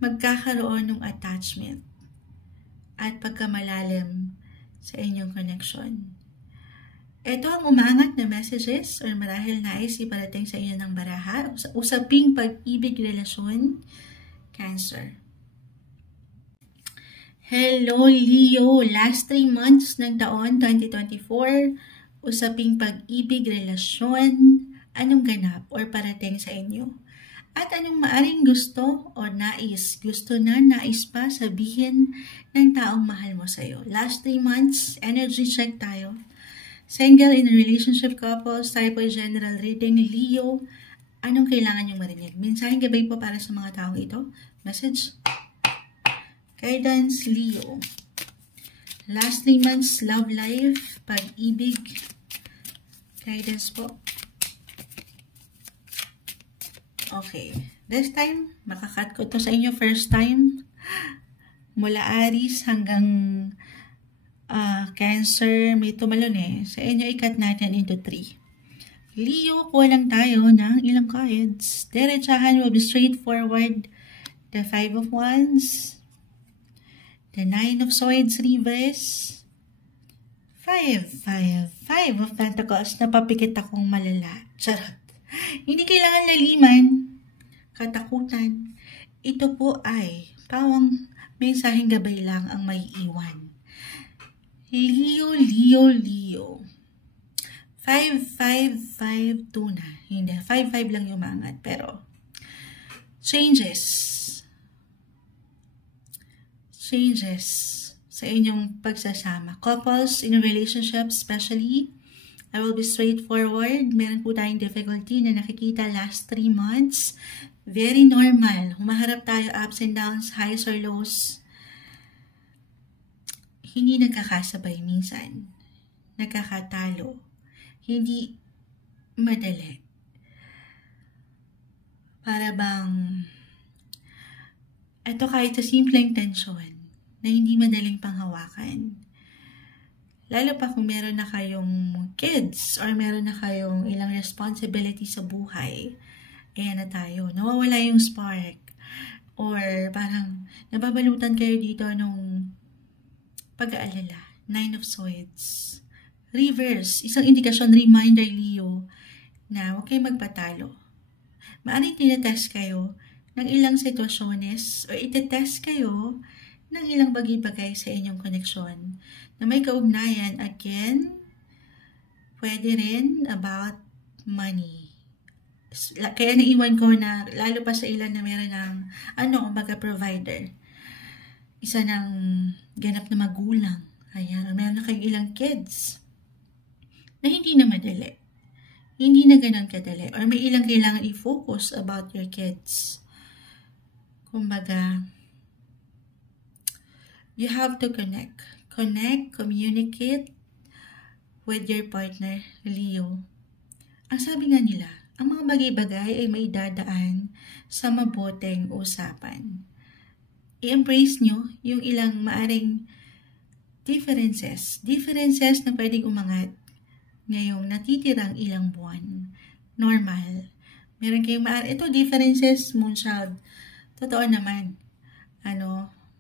magkakaroon ng attachment. At pagkamalalim sa inyong connection. Ito ang umangat na messages or marahil nais iparating sa inyo ng baraha. Usaping pag-ibig, relasyon, Cancer. Hello Leo, last 3 months ng taon 2024, usaping pag-ibig, relasyon, anong ganap or parating sa inyo? At anong maaring gusto o nais pa sabihin ng taong mahal mo sa'yo? Last 3 months, energy check tayo. Single, in a relationship, couples, tayo po general reading. Leo, anong kailangan niyong marinig? Mensaheng gabay po para sa mga taong ito. Message. Guidance, Leo. Last 3 months, love life, pag-ibig. Guidance po. Okay. This time, makakat ko to sa inyo first time. Mula Aries hanggang Cancer, may tumalon eh. Sa inyo, ikat natin into 3. Leo, kuha lang tayo ng ilang cards. Diretsahan will be straightforward. The 5 of Wands. The 9 of Swords reverse. 5 of Pentacles. Napapikit akong malala. Charot. Hindi kailangan laliman. Katakutan. Ito po ay pawang mensaheng gabay lang ang may iwan. Leo. 5 na. Hindi. 5 lang yung umangat. Pero changes sa inyong pagsasama. Couples in a relationship especially, I will be straightforward. Meron po tayong difficulty na nakikita last 3 months. Very normal. Humaharap tayo ups and downs, highs or lows. Hindi nagkakasabay minsan. Nagkakatalo. Hindi madali. Para bang ito kahit sa simpleng tensyon na hindi madaling panghawakan. Lalo pa kung meron na kayong kids or meron na kayong ilang responsibility sa buhay. Ayan na tayo. Nawawala yung spark. Or parang nababalutan kayo dito nung pag-aalala. 9 of Swords. Reverse. Isang indikasyon, reminder Leo na huwag kayong magpatalo. Maaring tinatest kayo ng ilang sitwasyones or itetest kayo ng ilang bagay-bagay sa inyong koneksyon na may kaugnayan. Again, pwede rin about money. Kaya naiwan ko na lalo pa sa ilan na meron ng kumbaga provider. Isa ng ganap na magulang. Ayan, meron na kayong ilang kids na hindi na madali. Hindi na ganun kadali. Or may ilang kailangan i-focus about your kids. Kumbaga, you have to connect, communicate with your partner, Leo. Ang sabi nga nila, ang mga bagay-bagay ay may dadaan sa mabuting usapan. I-embrace nyo yung ilang maaring differences na pwedeng umangat ngayong natitirang ilang buwan. Normal. Meron kayong ito differences, Moonchild. Totoo naman.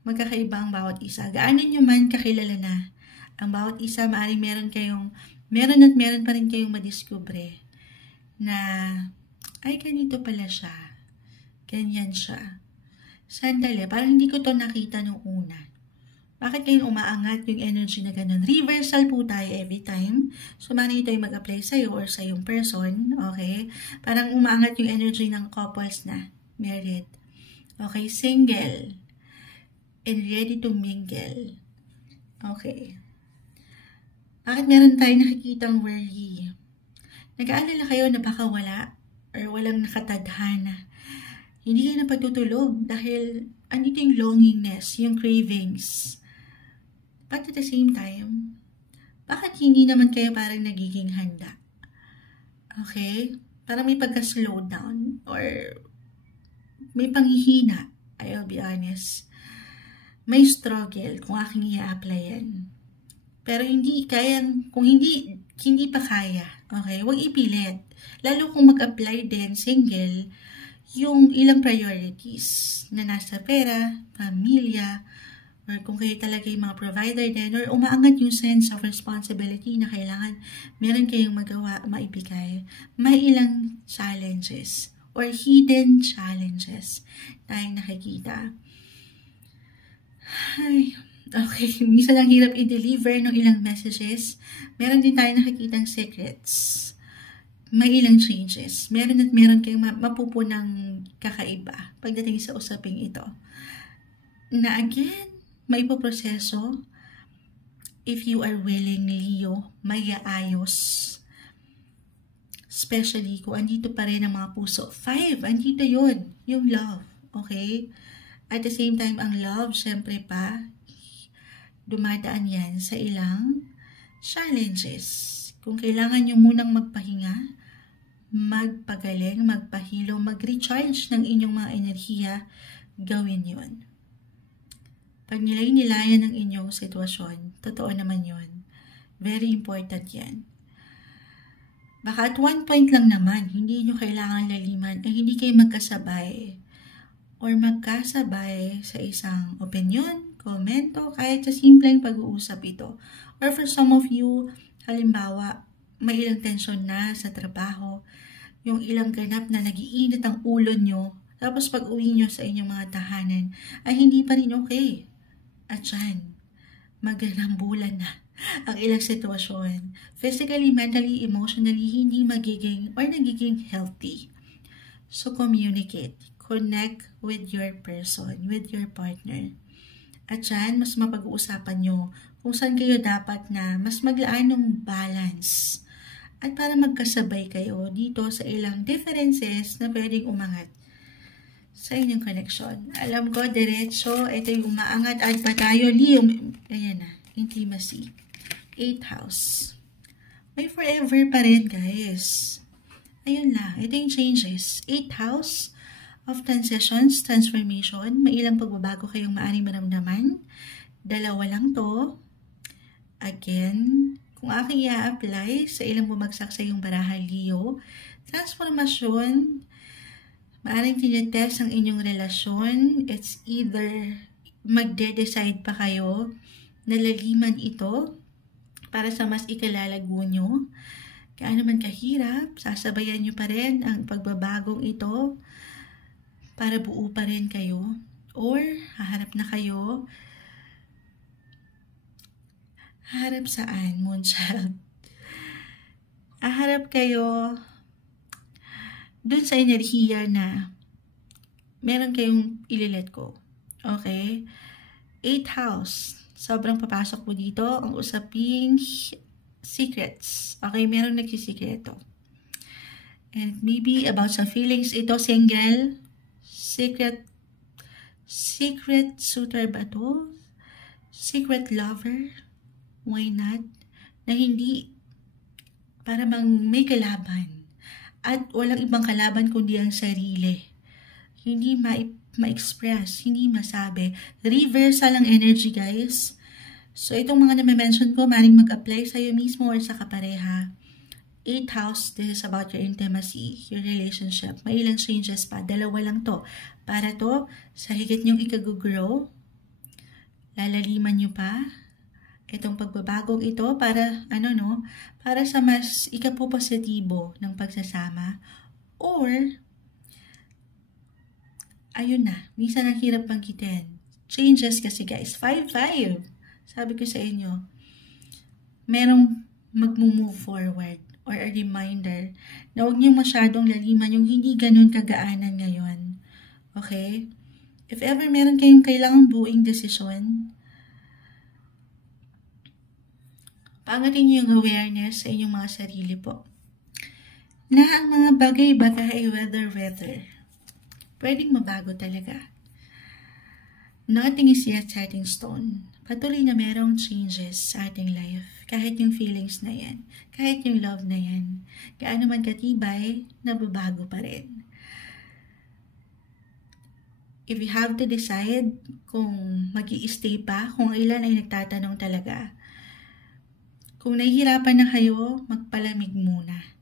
Magkakaiba ang bawat isa. Gaano nyo man kakilala na ang bawat isa, maaaring meron pa rin kayong madiskubre na ay ganito pala siya. Ganyan siya. Sandali, parang hindi ko to nakita nung una. Bakit kayong umaangat yung energy na ganun? Reversal po tayo every time. So, maaaring ito ay mag-apply sa'yo or sa yung person. Okay? Parang umaangat yung energy ng couples na married. Okay? Single. And ready to mingle. Okay. Bakit meron tayong nakikitang worry? Nag-aalala kayo na baka wala or walang nakatadhana. Hindi kayo napatutulog dahil andito yung longingness, yung cravings. But at the same time, bakit hindi naman kayo parang nagiging handa? Okay? Parang may pagka-slow down or may panghihina. I'll be honest. May struggle kung aking i-applyan. Pero kung hindi pa kaya. Okay? Huwag ipilit. Lalo kung mag-apply din, single, yung ilang priorities na nasa pera, pamilya, or kung kayo talaga yung mga provider din, or umaangat yung sense of responsibility na kailangan meron kayong magawa, maibigay, may ilang challenges or hidden challenges tayong nakikita. Ay, okay, minsan lang hirap i-deliver ng ilang messages. Meron din tayo nakikitang secrets. May ilang changes. Meron at meron kayong mapupunang kakaiba pagdating sa usaping ito. Na again, may ipoproseso. If you are willing, Leo, may aayos. Especially kung andito pa rin ang mga puso. 5, andito yun, yung love. Okay? At the same time, ang love, syempre pa, dumadaan yan sa ilang challenges. Kung kailangan nyo munang magpahinga, magpagaling, magpahilo, mag-recharge ng inyong mga enerhiya, gawin yun. Pag nilay-nilayan ng inyong sitwasyon, totoo naman yun. Very important yan. Baka at one point lang naman, hindi nyo kailangan laliman, ay hindi kayo magkasabay or magkasabay sa isang opinion, komento, kahit sa simpleng pag-uusap ito. Or for some of you, halimbawa, may ilang tensyon na sa trabaho, yung ilang ganap na nagiinit ang ulo nyo, tapos pag uwi nyo sa inyong mga tahanan, ay hindi pa rin okay. At yan, magrambulan na ang ilang sitwasyon. Physically, mentally, emotionally, hindi magiging or nagiging healthy. So, communicate. Connect with your person, with your partner. At yan, mas mapag-uusapan nyo kung saan kayo dapat na mas maglaan ng balance. At para magkasabay kayo dito sa ilang differences na pwedeng umangat sa inyong connection. Alam ko, diretso, ito yung umaangat. At pa tayo, Leo, ayan na, intimacy. 8th house. May forever pa rin, guys. Ayun lang, ito yung changes. 8th house of transitions, transformation. May ilang pagbabago kayong maaaring maramdaman. 2 lang to. Again, kung aking i-apply sa ilang bumagsak sa iyong baraha, Leo, transformasyon, maaaring tinetest ang inyong relasyon. It's either magde-decide pa kayo na laliman ito para sa mas ikalalago nyo. Kaya naman kahirap, sasabayan nyo pa rin ang pagbabagong ito para buo pa rin kayo. Or haharap na kayo. Haharap saan, Moonchild? Haharap kayo dun sa enerhiya na meron kayong ililet ko. Okay? 8th house. Sobrang papasok po dito ang usaping secrets. Okay? Meron nagsisikreto. And maybe about sa feelings ito, single, secret suitor ba to? Secret lover? Why not? Na hindi para bang may kalaban. At walang ibang kalaban kundi ang sarili. Hindi ma-express, hindi masabi. Reversal ang energy, guys. So, itong mga na-mention ko, maring mag-apply sa'yo mismo or sa kapareha. 8th house, this is about your intimacy, your relationship. May ilang changes pa. 2 lang to. Para to, sa higit nyong ikagugrow, lalaliman nyo pa itong pagbabagong ito para, para sa mas ikapopositibo ng pagsasama. Or, ayun na, minsan ang hirap banggitin. Changes kasi, guys. 5-5. Sabi ko sa inyo, merong mag-move forward or a reminder na huwag niyo masyadong laliman yung hindi ganun kagaanan ngayon. Okay? If ever meron kayong kailangang buuing desisyon, paangatin niyo yung awareness sa inyong mga sarili po. Na ang mga bagay-bagay, weather, pwedeng mabago talaga. Nothing is yet set in stone. Patuloy na merong changes sa ating life. Kahit yung feelings na yan. Kahit yung love na yan. Gaano man katibay, nababago pa rin. If you have to decide kung mag-i-stay pa, kung ilan ay nagtatanong talaga, kung nahihirapan na kayo, magpalamig muna.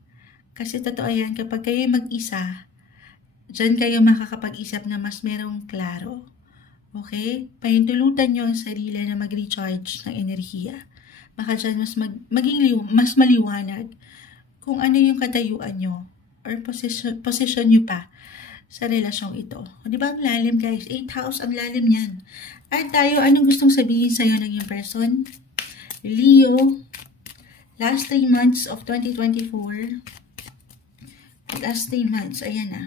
Kasi totoo yan, kapag kayo mag-isa, dyan kayo makakapag-isip na mas merong klaro. Okay? Pahintulutan nyo ang sarili na mag-recharge ng enerhiya. Baka dyan mas maliwanag kung ano yung katayuan nyo or position nyo pa sa relasyong ito. O, di ba ang lalim, guys? 8th house, ang lalim yan. At tayo, anong gustong sabihin sa'yo ng iyong person? Leo, last 3 months of 2024. Last 3 months, ayan na.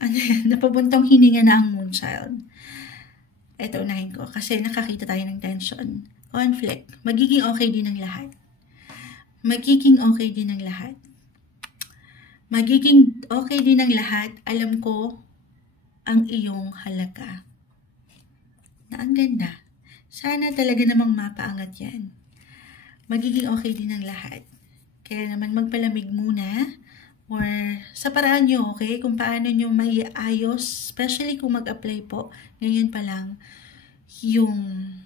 Ano yan? Napabuntong hininga na ang moonchild. Ito, unahin ko. Kasi nakakita tayo ng tension. Conflict. Magiging okay din ang lahat. Magiging okay din ang lahat. Magiging okay din ang lahat. Alam ko ang iyong halaga. Na ang ganda. Sana talaga namang mapaangat yan. Magiging okay din ang lahat. Kaya naman magpalamig muna. Or sa paraan nyo, okay? Kung paano nyo maiayos. Especially kung mag-apply po. Ngayon pa lang. Yung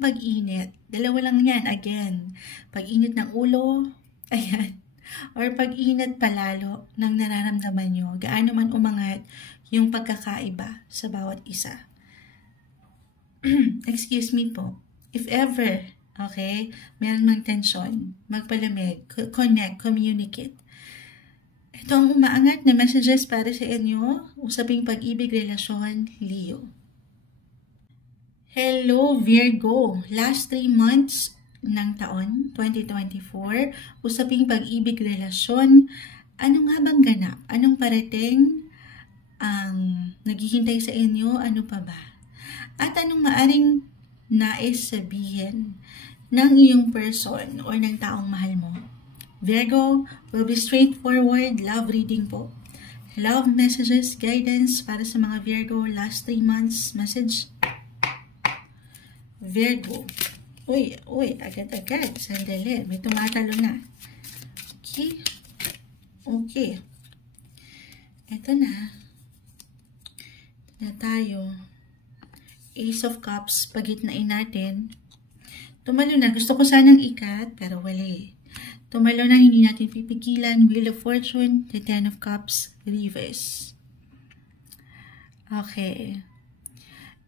pag-init. Dalawa lang yan. Again. Pag-init ng ulo. Ayan. Or pag-init palalo ng nararamdaman nyo, gaano man umangat yung pagkakaiba sa bawat isa. Excuse me po. If ever, okay, meron mang tension, magpalamig, connect, communicate. Ito ang umaangat na messages para sa inyo, usaping pag-ibig, relasyon, Leo. Hello, Virgo. Last 3 months ng taon, 2024, usaping pag-ibig, relasyon, ano nga bang ganap? Anong parating ang naghihintay sa inyo? Ano pa ba? At anong maaring nais sabihin ng iyong person o ng taong mahal mo? Virgo, will be straightforward, love reading po. Love messages, guidance para sa mga Virgo, last 3 months message. Virgo. Uy, agad-agad. Sandali. May tumatalo na. Okay. Ito na. Ito na tayo. Ace of Cups. Pagitnain natin. Tumalo na. Gusto ko sanang ikat, pero wali. Tumalo na. Hindi natin pipigilan. Wheel of Fortune. The Ten of Cups. Reverse. Okay.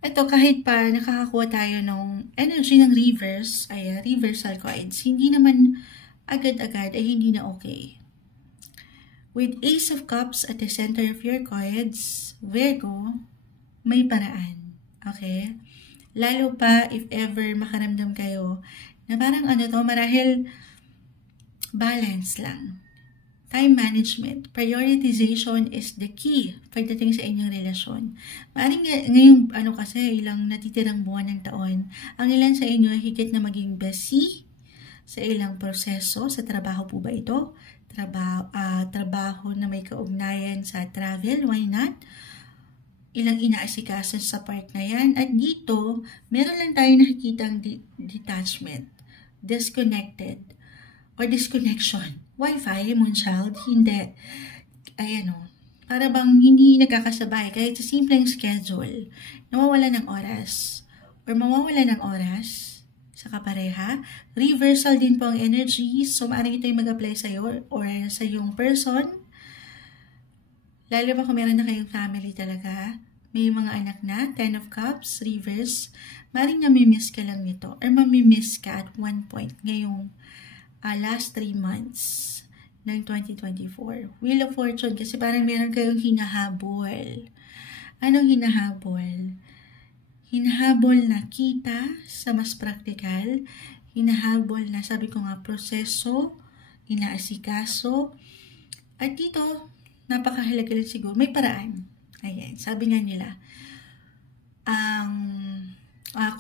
Ito, kahit pa nakakakuha tayo ng energy ng reverse, ay reversal cards, hindi naman agad-agad ay hindi na okay. With Ace of Cups at the center of your cards, Virgo, may paraan. Okay? Lalo pa if ever makaramdam kayo na parang marahil balance lang. Time management, prioritization is the key pagdating sa inyong relasyon. Maaaring ngayong kasi ilang natitirang buwan ng taon, ang ilan sa inyo higit na maging busy sa ilang proseso. Sa trabaho po ba ito? Trabaho na may kaugnayan sa travel, why not? Ilang inaasikaso sa part na yan. At dito, meron lang tayo nakikitang detachment, disconnected, or disconnection. Wi-Fi, moonchild, hindi. Ayan para bang hindi nagkakasabay kahit sa simpleng schedule. Nawawala ng oras or mawawala ng oras sa kapareha. Reversal din po ang energy. So, maaaring ito yung mag-apply sa'yo or sa iyong person. Lalo pa kung meron na kayong family talaga. May mga anak na, 10 of Cups, reverse. Maaaring namimiss ka lang nito or mamimiss ka at one point ngayong last 3 months ng 2024. Wheel of Fortune kasi parang meron kayong hinahabol. Anong hinahabol? Hinahabol na kita sa mas praktikal. Hinahabol na, sabi ko nga, proseso, inaasikaso. At dito, napakahalaga rin siguro, may paraan. Ayan, sabi nga nila,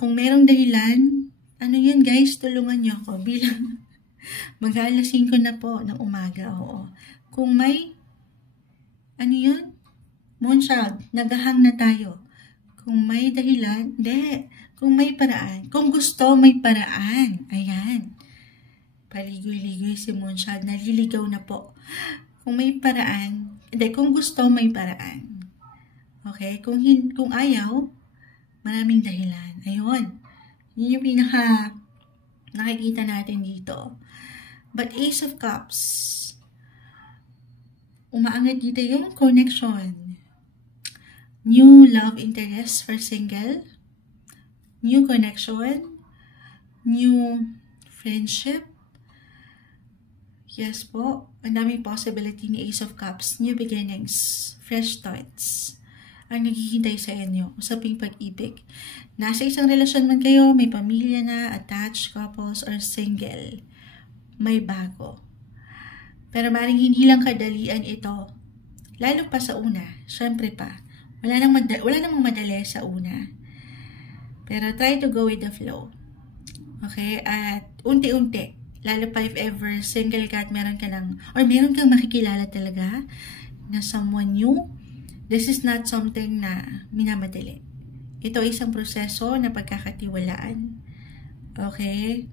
kung merong dahilan, ano yun guys, tulungan nyo ako bilang mag-aalas 5 na po ng umaga, oo. Kung may, moonchild, naghahang na tayo. Kung may dahilan, hindi. Kung may paraan. Kung gusto, may paraan. Ayan. Paligoy-ligoy si moonchild, naliligaw na po. Kung may paraan, hindi, kung gusto, may paraan. Okay? Kung ayaw, maraming dahilan. Ayun. Yun yung pinaka nakikita natin dito. But Ace of Cups, umaangat dito yung connection. new love interest for single, new connection, new friendship. Yes po, ang daming possibility ni Ace of Cups, new beginnings, fresh starts ang naghihintay sa inyo, usaping pag-ibig. Nasa isang relasyon man kayo, may pamilya na, attached couples, or single, may bago. Pero maring hindi lang kadalian ito, lalo pa sa una, syempre pa, wala namang madali sa una. Pero try to go with the flow. Okay? At unti-unti, lalo pa if ever single ka at meron kang makikilala talaga na someone new, this is not something na minamadali. Ito ay isang proseso na pagkakatiwalaan. Okay?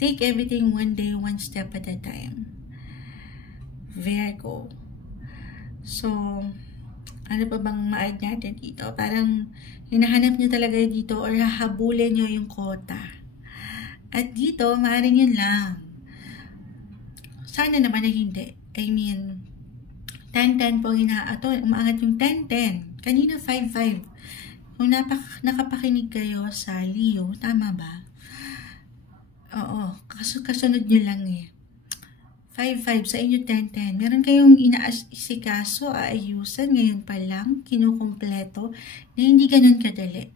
Take everything one day, one step at a time. Virgo. So, ano pa bang ma-add natin dito? Parang hinahanap nyo talaga dito or hahabulin nyo yung quota. At dito, maaaring yun lang. Sana naman na hindi. I mean, 10-10 po umaangat yung 10-10. Kanina 5-5. Kung nakapakinig kayo sa Leo, tama ba? Oo, kasunod nyo lang eh. 5-5 sa inyo 10-10. Meron kayong inaasikaso, aayusan ngayon pa lang, kinukumpleto, na hindi ganun kadali.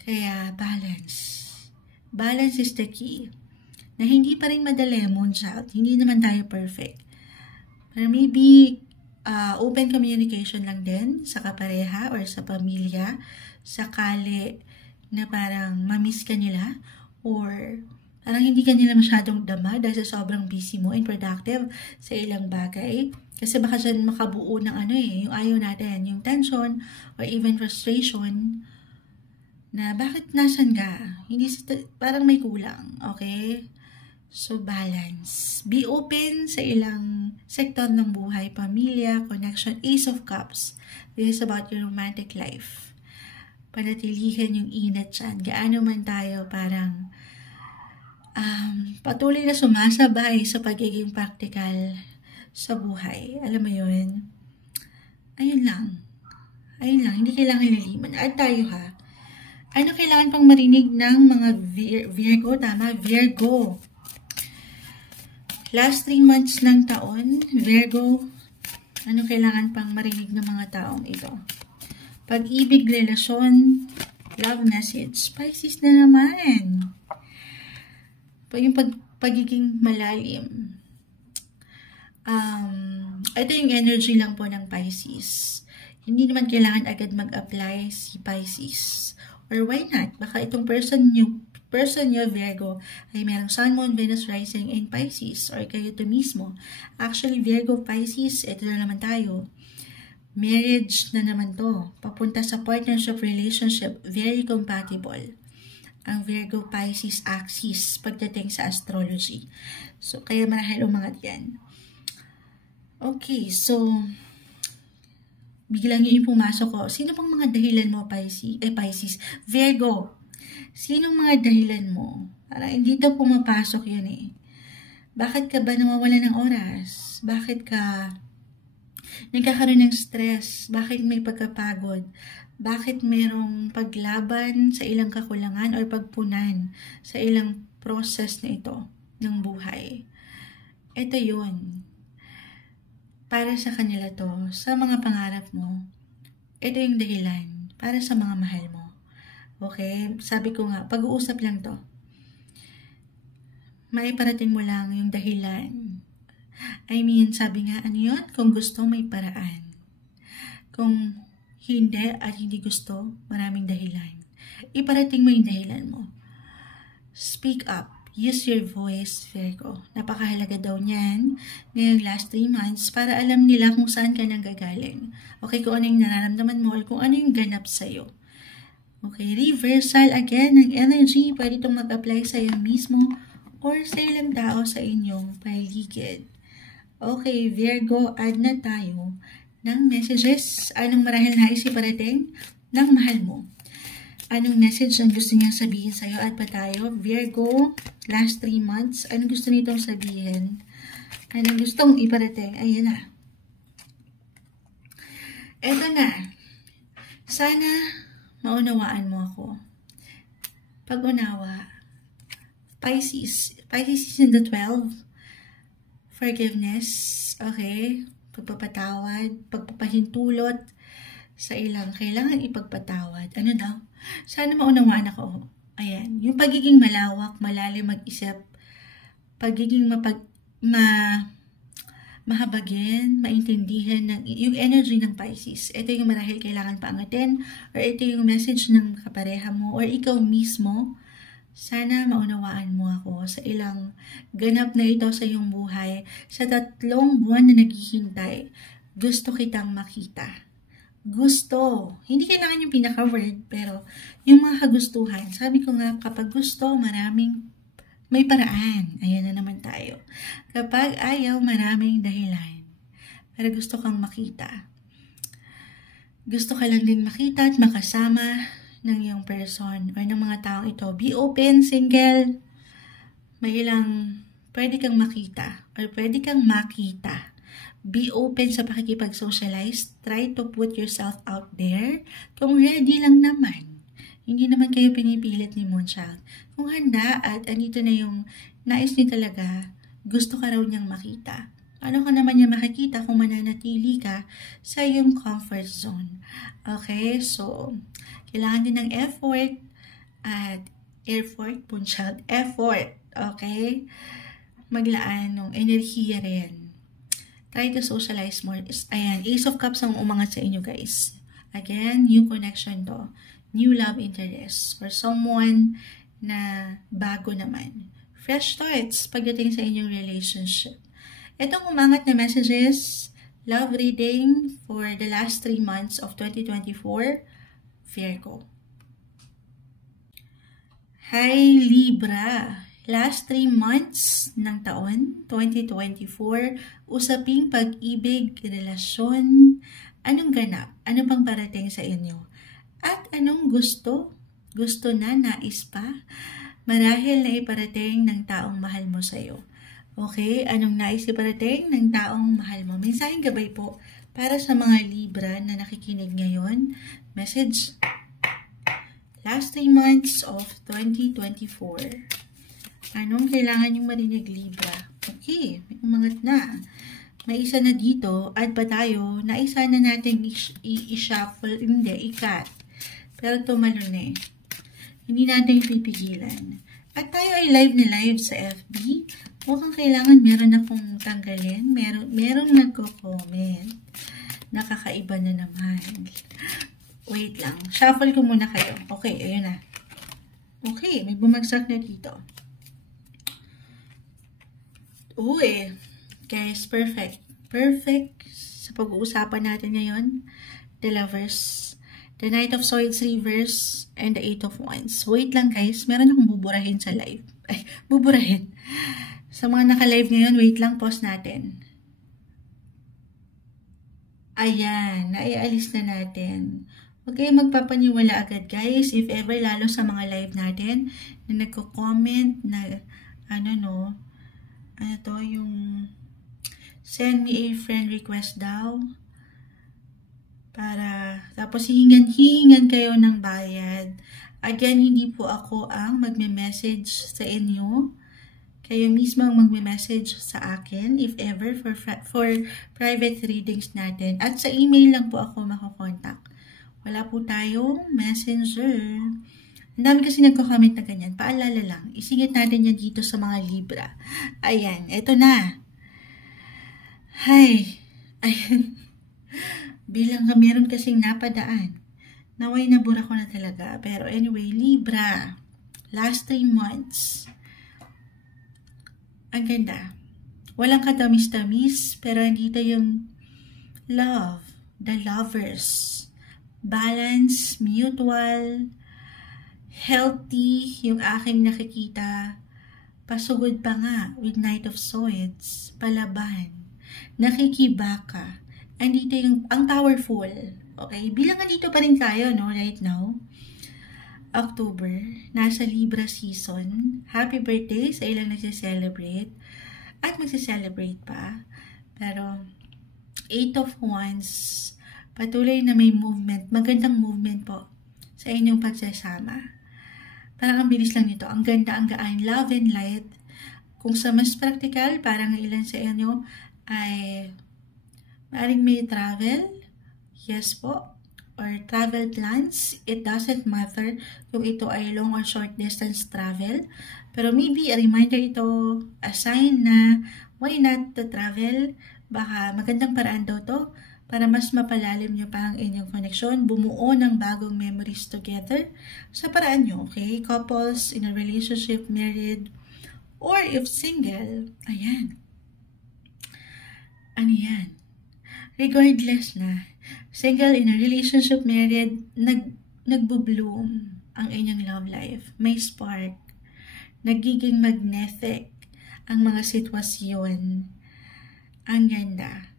Kaya balance. Balance is the key. Na hindi pa rin madali, moonchild. Hindi naman tayo perfect. Pero maybe open communication lang din sa kapareha or sa pamilya, sakali na parang mamiss ka nila or parang hindi ka nila masyadong dama dahil sa sobrang busy mo and productive sa ilang bagay. Kasi baka dyan makabuo ng yung ayaw natin, yung tension or even frustration na bakit nasan ka? Parang may kulang, okay? So, balance. Be open sa ilang sektor ng buhay, pamilya, connection, Ace of Cups. This is about your romantic life. Panatilihin yung inat dyan. Gaano man tayo parang patuloy na sumasabay sa pagiging practical sa buhay. Alam mo yun? Ayun lang. Hindi kailangan nililiman. At tayo ha. Ano kailangan pang marinig ng mga Virgo? Tama, Virgo. Last 3 months ng taon, Virgo, ano kailangan pang marinig ng mga taong ito? Pag-ibig, relasyon, love message, Pisces na naman. Yung pagiging malalim. Ito yung energy lang po ng Pisces. Hindi naman kailangan agad mag-apply si Pisces. Or why not? Baka itong person nyo, Virgo, ay merong Sun, Moon, Venus, Rising in Pisces or kayo to mismo. Actually, Virgo, Pisces, ito na naman tayo. Marriage na naman to. Papunta sa partnership, relationship, very compatible. Ang Virgo, Pisces axis pagdating sa astrology. So, kaya marahil umangat yan. Okay, so, biglang yun yung pumasok ko. Sino pang mga dahilan mo, Pisces? Virgo. Sinong mga dahilan mo? Parang hindi daw pumapasok yun eh. Bakit ka ba nawawala ng oras? Bakit ka nagkakaroon ng stress? Bakit may pagkapagod? Bakit merong paglaban sa ilang kakulangan o pagpunan sa ilang process na ito ng buhay? Ito yun. Para sa kanila to, sa mga pangarap mo, ito yung dahilan para sa mga mahal mo. Okay? Sabi ko nga, pag-uusap lang to. Maiparating mo lang yung dahilan. I mean, sabi nga, ano yun? Kung gusto, may paraan. Kung hindi at hindi gusto, maraming dahilan. Iparating mo yung dahilan mo. Speak up. Use your voice, Virgo. Napakahalaga daw niyan ngayong last 3 months para alam nila kung saan ka nang gagaling. Okay, kung ano yung nararamdaman mo or kung ano yung ganap sa'yo. Okay, reversal again ng energy. Pwede itong mag-apply sa'yo mismo or sa ilang tao sa inyong paligid. Okay, Virgo, add na tayo ng messages. Anong marahil nais iparating ng mahal mo? Anong message ang gusto niyang sabihin sa'yo? At pa tayo, Virgo, last 3 months, anong gusto nitong sabihin? Anong gustong iparating? Ayan na. Eto na. Sana maunawaan mo ako. Pag-unawa, Pisces is in the 12. Forgiveness, okay? Pagpapatawad, pagpapahintulot sa ilang kailangan ipagpatawad. Ano daw? Sana maunawaan ako. Ayan, yung pagiging malawak, malalim mag-isip, pagiging mahabagin, maintindihan ng yung energy ng Pisces. Ito yung marahil kailangan paangatin, or ito yung message ng kapareha mo, or ikaw mismo. Sana maunawaan mo ako sa ilang ganap na ito sa iyong buhay. Sa 3 buwan na naghihintay, gusto kitang makita. Gusto. Hindi kailangan yung pinaka-word, pero yung mga kagustuhan. Sabi ko nga, kapag gusto, may paraan. Ayan na naman tayo. Kapag ayaw, maraming dahilan. Pero gusto kang makita. Gusto ka lang din makita at makasama ng iyong person or ng mga taong ito. Be open, single. May ilang pwede kang makita or pwede kang makita. Be open sa pakikipag-socialize. Try to put yourself out there. Kung ready lang naman. Hindi naman kayo pinipilit ni Moonchild. Kung handa at andito na yung nais niya talaga, gusto ka raw niyang makita. Ano ka naman niya makikita kung mananatili ka sa iyong comfort zone? Okay, so kailangan din ng effort at Moonchild, effort. Okay? Maglaan ng enerhiya rin. Try to socialize more. Ayan, Ace of Cups ang umangat sa inyo, guys. Again, new connection to. New love interest. For someone na bago naman. Fresh starts pagdating sa inyong relationship. Itong umangat na messages, love reading for the last 3 months of 2024, Virgo. Hi, Libra. Last 3 months ng taon, 2024, usaping pag-ibig, relasyon, anong ganap, ano pang parating sa inyo? At anong gusto? Gusto na, nais pa? Marahil na iparating ng taong mahal mo sa'yo. Okay, anong nais iparating ng taong mahal mo? Mensaheng gabay po para sa mga Libra na nakikinig ngayon. Message, last 3 months of 2024. Anong kailangan yung marinig, Libra? Okay, may umangat na. May isa na dito. Add pa tayo. Naisa na natin i-shuffle. Hindi, i-cut. Pero tumalo na eh. Hindi natin pipigilan. At tayo ay live na live sa FB. Mukhang kailangan meron akong tanggalin. Merong nagko-comment. Nakakaiba na naman. Wait lang. Shuffle ko muna kayo. Okay, ayun na. Okay, may bumagsak na dito. Uy, guys, perfect. Perfect sa pag-uusapan natin ngayon. The Lovers, the Knight of Swords reverse, and the Eight of Wands. Wait lang, guys. Meron akong buburahin sa live. Ay, buburahin. Sa mga naka-live ngayon, wait lang, pause natin. Ayan, naialis na natin. Huwag kayong magpapaniwala agad, guys. If ever, lalo sa mga live natin, na nagko-comment na, yung send me a friend request daw. Tapos hihingan kayo ng bayad. Again, hindi po ako ang magme-message sa inyo. Kayo mismo ang magme-message sa akin, if ever, for private readings natin. At sa email lang po ako makokontak. Wala po tayong messenger. Ang dami kasi nagko-comment na ganyan. Paalala lang, isingit natin yan dito sa mga Libra. Ayan, eto na. Hay, ayan. Bilang meron kasing napadaan. Naway nabura ko na talaga. Pero anyway, Libra. Last 3 months. Ang ganda. Walang katamis-tamis, pero andito yung love. The Lovers. Balance, mutual, healthy yung aking nakikita. Pasugod pa nga with Knight of Swords. Palaban. Nakikibaka. Andito yung, ang powerful. Okay? Bilang andito pa rin tayo, no? Right now. October. Nasa Libra season. Happy birthday sa ilang nagsiselebrate. At magsiselebrate pa. Pero, 8 of Wands. Patuloy na may movement, magandang movement po sa inyong pagsasama. Parang ang bilis lang nito, ang ganda, ang gaan, love and light. Kung sa mas practical, parang ilan sa inyo ay maaaring may travel, yes po, or travel plans. It doesn't matter kung ito ay long or short distance travel. Pero maybe a reminder ito, a sign na why not to travel? Baka magandang paraan daw to para mas mapalalim nyo pa ang inyong connection, bumuo ng bagong memories together sa paraan nyo, okay? Couples, in a relationship, married, or if single, ayan. Ano yan? Regardless na, single, in a relationship, married, nagbo-bloom ang inyong love life. May spark. Nagiging magnetic ang mga sitwasyon. Ang ganda.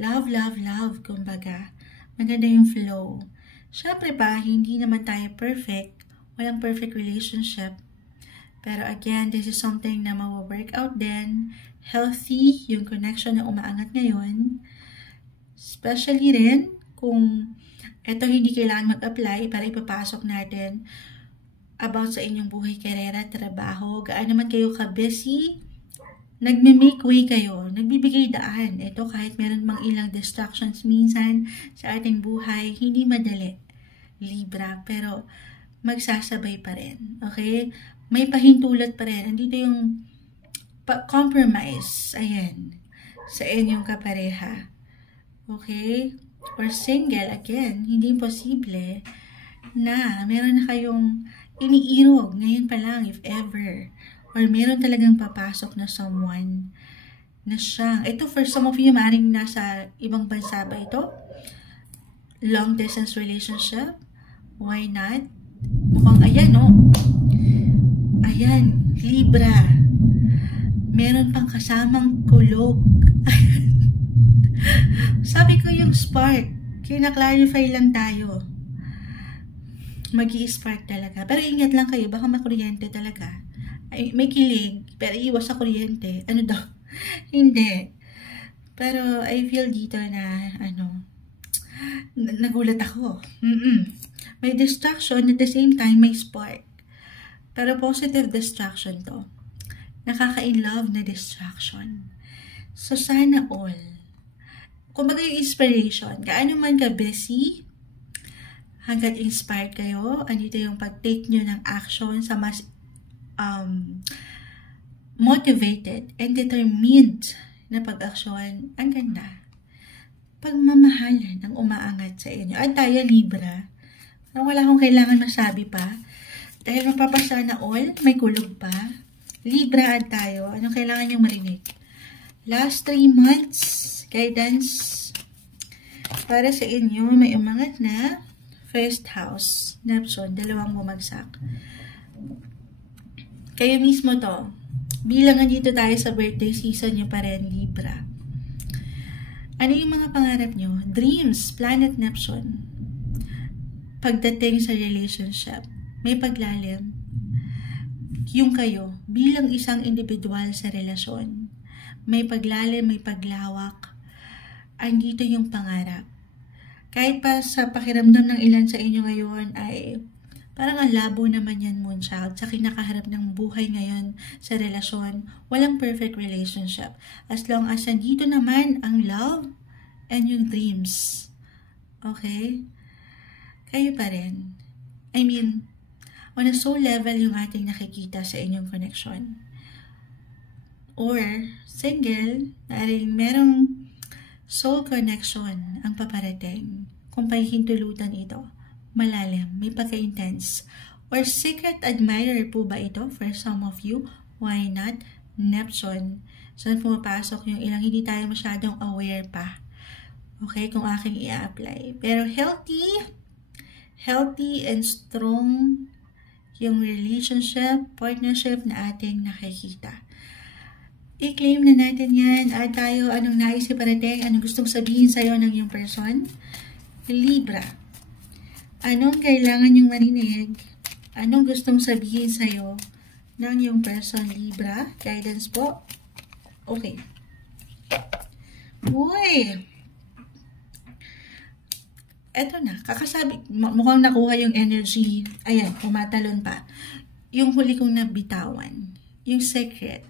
Love, love, love, kumbaga. Maganda yung flow. Syempre pa, hindi naman tayo perfect. Walang perfect relationship. Pero again, this is something na mawa-work out din. Healthy yung connection na umaangat ngayon. Especially rin kung eto hindi kailangan mag-apply para ipapasok natin about sa inyong buhay, karera, trabaho. Gaano naman kayo ka-busy, nagme-make way kayo, nagbibigay daan. Ito kahit meron mang ilang distractions minsan sa ating buhay, hindi madali. Libra, pero magsasabay pa rin. Okay? May pahintulot pa rin. Andito yung compromise. Ayan. Sa inyong kapareha. Okay? Or single, again, hindi imposible na meron na kayong iniirog ngayon pa lang, if ever. Or meron talagang papasok na someone na siya. Ito, for some of you, maaaring nasa ibang bansa ba ito? Long distance relationship? Why not? Mukhang ayan, no? Ayan, Libra. Meron pang kasamang kulog. Sabi ko yung spark. Kina-clarify lang tayo. Mag-i-spark talaga. Pero ingat lang kayo, baka makuryente talaga. Ay, may kilig, pero iwas sa kuryente. Ano daw? Hindi. Pero I feel dito na, nagulat ako. May distraction, at the same time, may spark. Pero positive distraction to. Nakaka-in-love na distraction. So, sana all. Kumbaga yung inspiration, gaano man ka-busy, hanggat inspired kayo, andito yung pag-take nyo ng action sa mas motivated and determined na pag-aksyon. Ang ganda. Pagmamahalan ang umaangat sa inyo. At tayo, Libra, wala akong kailangan masabi pa. Dahil mapapasa na all, may kulog pa. Libra at tayo, anong kailangan nyo marinig? Last 3 months, guidance para sa inyo, may umangat na first house, Neptune, 2 bumagsak. Kayo mismo to, bilang andito tayo sa birthday season nyo pa rin, Libra. Ano yung mga pangarap nyo? Dreams, planet Neptune. Pagdating sa relationship, may paglalim. Yung kayo, bilang isang individual sa relasyon, may paglalim, may paglawak, andito yung pangarap. Kahit pa sa pakiramdam ng ilan sa inyo ngayon ay parang ang labo naman yan, Moonchild, sa kinakaharap ng buhay ngayon sa relasyon, walang perfect relationship. As long as andito naman ang love and yung dreams. Okay? Kayo pa rin. I mean, on a soul level yung ating nakikita sa inyong connection. Or, single, merong soul connection ang paparating. Kung pahihintulutan ito, malalim, may pagka-intense. Or secret admirer po ba ito for some of you? Why not? Neptune. Saan pumapasok yung ilang hindi tayo masyadong aware pa. Okay, kung aking i-apply. Pero healthy and strong yung relationship, partnership na ating nakikita. I-claim na natin yan. At tayo, anong nais iparating? Anong gustong sabihin sa'yo ng iyong person? Libra. Anong kailangan yung marinig? Anong gustong sabihin sa'yo ng iyong person, Libra? Guidance po. Okay. Uy! Eto na, kakasabi, mukhang nakuha yung energy. Ayan, pumatalon pa. Yung huli kong nabitawan. Yung secret.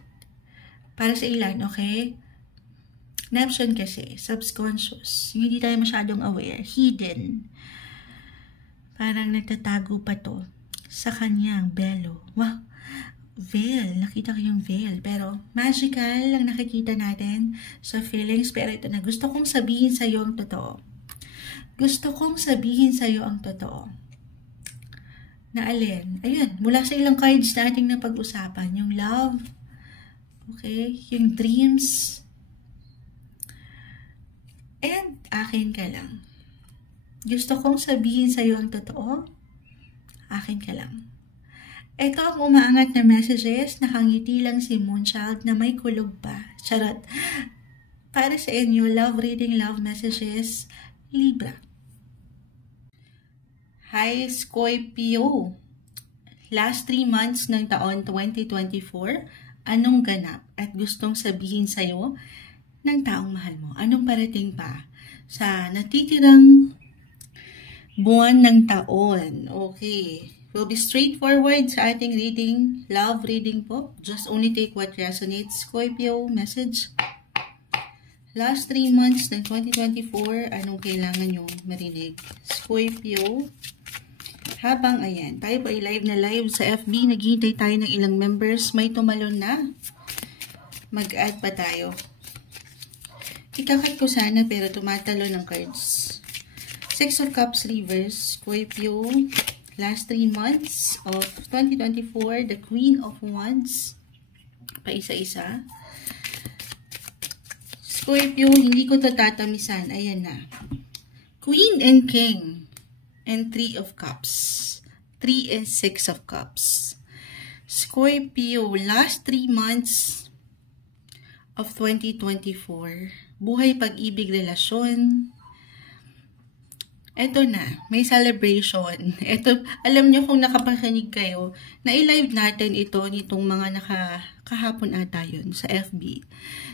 Para sa ilan, okay? Neptune kasi, subconscious. Yung hindi tayo masyadong aware. Hidden. Parang nagtatago pa to sa kanyang belo. Wow! Veil. Nakita ko yung veil. Pero magical lang nakikita natin sa feelings. Pero ito na, gusto kong sabihin sa'yo ang totoo. Gusto kong sabihin sa'yo ang totoo. Na alin? Ayun, mula sa ilang cards nating na pag-usapan. Yung love. Okay? Yung dreams. And akin ka lang. Gusto kong sabihin sa'yo ang totoo. Akin ka lang. Ito ang umaangat na messages. Nakangiti lang si Moonchild na may kulog pa. Charot. Para sa inyo, love reading, love messages, Libra. Hi, Scorpio. Last 3 months ng taon 2024, anong ganap at gustong sabihin sa'yo ng taong mahal mo? Anong parating pa sa natitirang buwan ng taon? Okay. We'll be straightforward sa ating reading. Love reading po. Just only take what resonates. Scorpio, message. Last 3 months ng 2024, anong kailangan nyo marinig? Scorpio. Habang, ayan, tayo po ay live na live sa FB. Naghihintay tayo ng ilang members. May tumalon na. Mag-add pa tayo. Ikakat ko sana pero tumatalo ng cards. Six of Cups reverse. Scorpio. Last 3 months of 2024. The Queen of Wands. Paisa-isa. Scorpio, hindi ko to tatamisan. Ayan na. Queen and King. And 3 of Cups. 3 and 6 of Cups. Scorpio, last 3 months of 2024. Buhay, pag-ibig, relasyon. Eto na, may celebration. Eto, alam nyo kung nakapakinig kayo, na i-live natin ito nitong mga kahapon ata yun sa FB.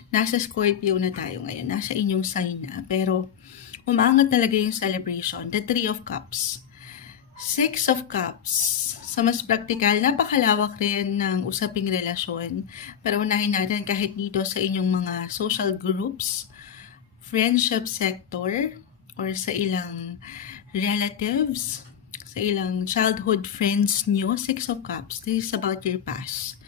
Nasa Scorpio na tayo ngayon. Nasa inyong sign na. Pero, umaangat talaga yung celebration. The 3 of Cups. 6 of Cups. Sa mas praktikal, napakalawak rin ng usaping relasyon. Pero unahin natin kahit dito sa inyong mga social groups, friendship sector, or sa ilang relatives, sa ilang childhood friends nyo. 6 of Cups. This is about your past.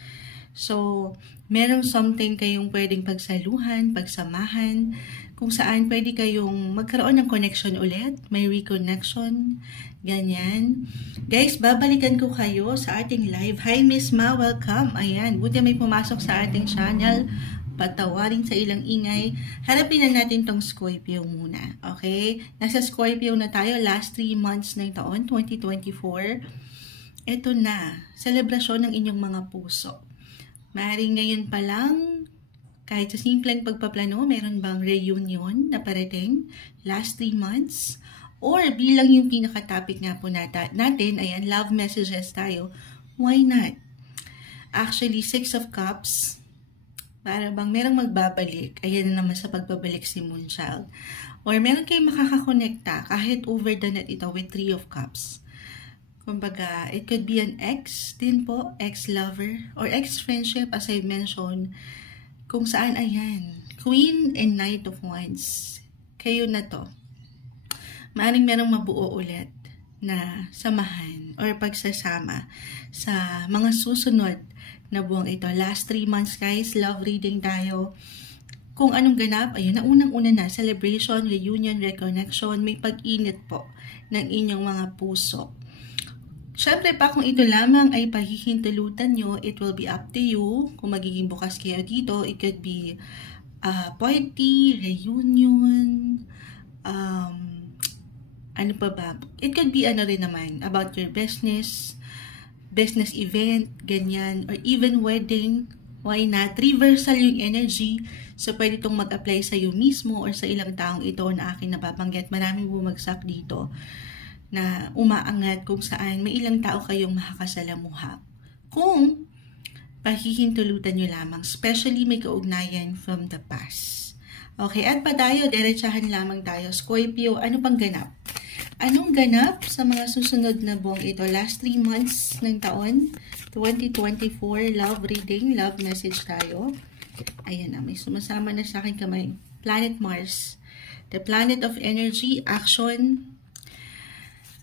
So, merong something kayong pwedeng pagsaluhan, pagsamahan, kung saan pwede kayong magkaroon ng connection ulit, may reconnection, ganyan. Guys, babalikan ko kayo sa ating live. Hi, Miss Ma, welcome. Ayan, buti may pumasok sa ating channel. Patawarin sa ilang ingay. Harapin na natin tong Scorpio muna. Okay? Nasa Scorpio na tayo, last 3 months ng taon, 2024. Ito na, selebrasyon ng inyong mga puso. Maaaring ngayon pa lang, kahit sa simpleng pagpaplano, meron bang reunion na parating last 3 months? Or bilang yung pinaka-topic nga po natin, ayan, love messages tayo, why not? Actually, 6 of Cups, para bang merong magbabalik, ayan na naman sa pagbabalik si Moonchild. Or meron kayong makakakonekta kahit over the net ito with 3 of Cups. Kumbaga, it could be an ex din po, ex-lover, or ex-friendship as I mentioned, kung saan, ayan, Queen and Knight of Wands, kayo na to. Maaaring merong mabuo ulit na samahan or pagsasama sa mga susunod na buwang ito. Last 3 months guys, love reading tayo. Kung anong ganap, ayun, na unang-una na, celebration, reunion, reconnection, may pag-init po ng inyong mga puso. Siyempre pa, kung ito lamang ay pahihintulutan nyo, it will be up to you. Kung magiging bukas kayo dito, it could be party, reunion, ano pa ba? It could be ano rin naman, about your business event, ganyan, or even wedding. Why not? Reversal yung energy. So, pwede itong mag-apply sa iyo mismo or sa ilang taong ito na aking napapanggit. Maraming bumagsak dito na umaangat kung saan may ilang tao kayong makakasalamuha. Kung pahihintulutan nyo lamang, especially may kaugnayan from the past. Okay, at pa tayo, diretsahan lamang tayo. Scorpio, ano pang ganap Anong ganap sa mga susunod na buwang ito? Last 3 months ng taon, 2024, love reading, love message tayo. Ayan na, may sumasama na sa aking kamay. Planet Mars, the planet of energy, action.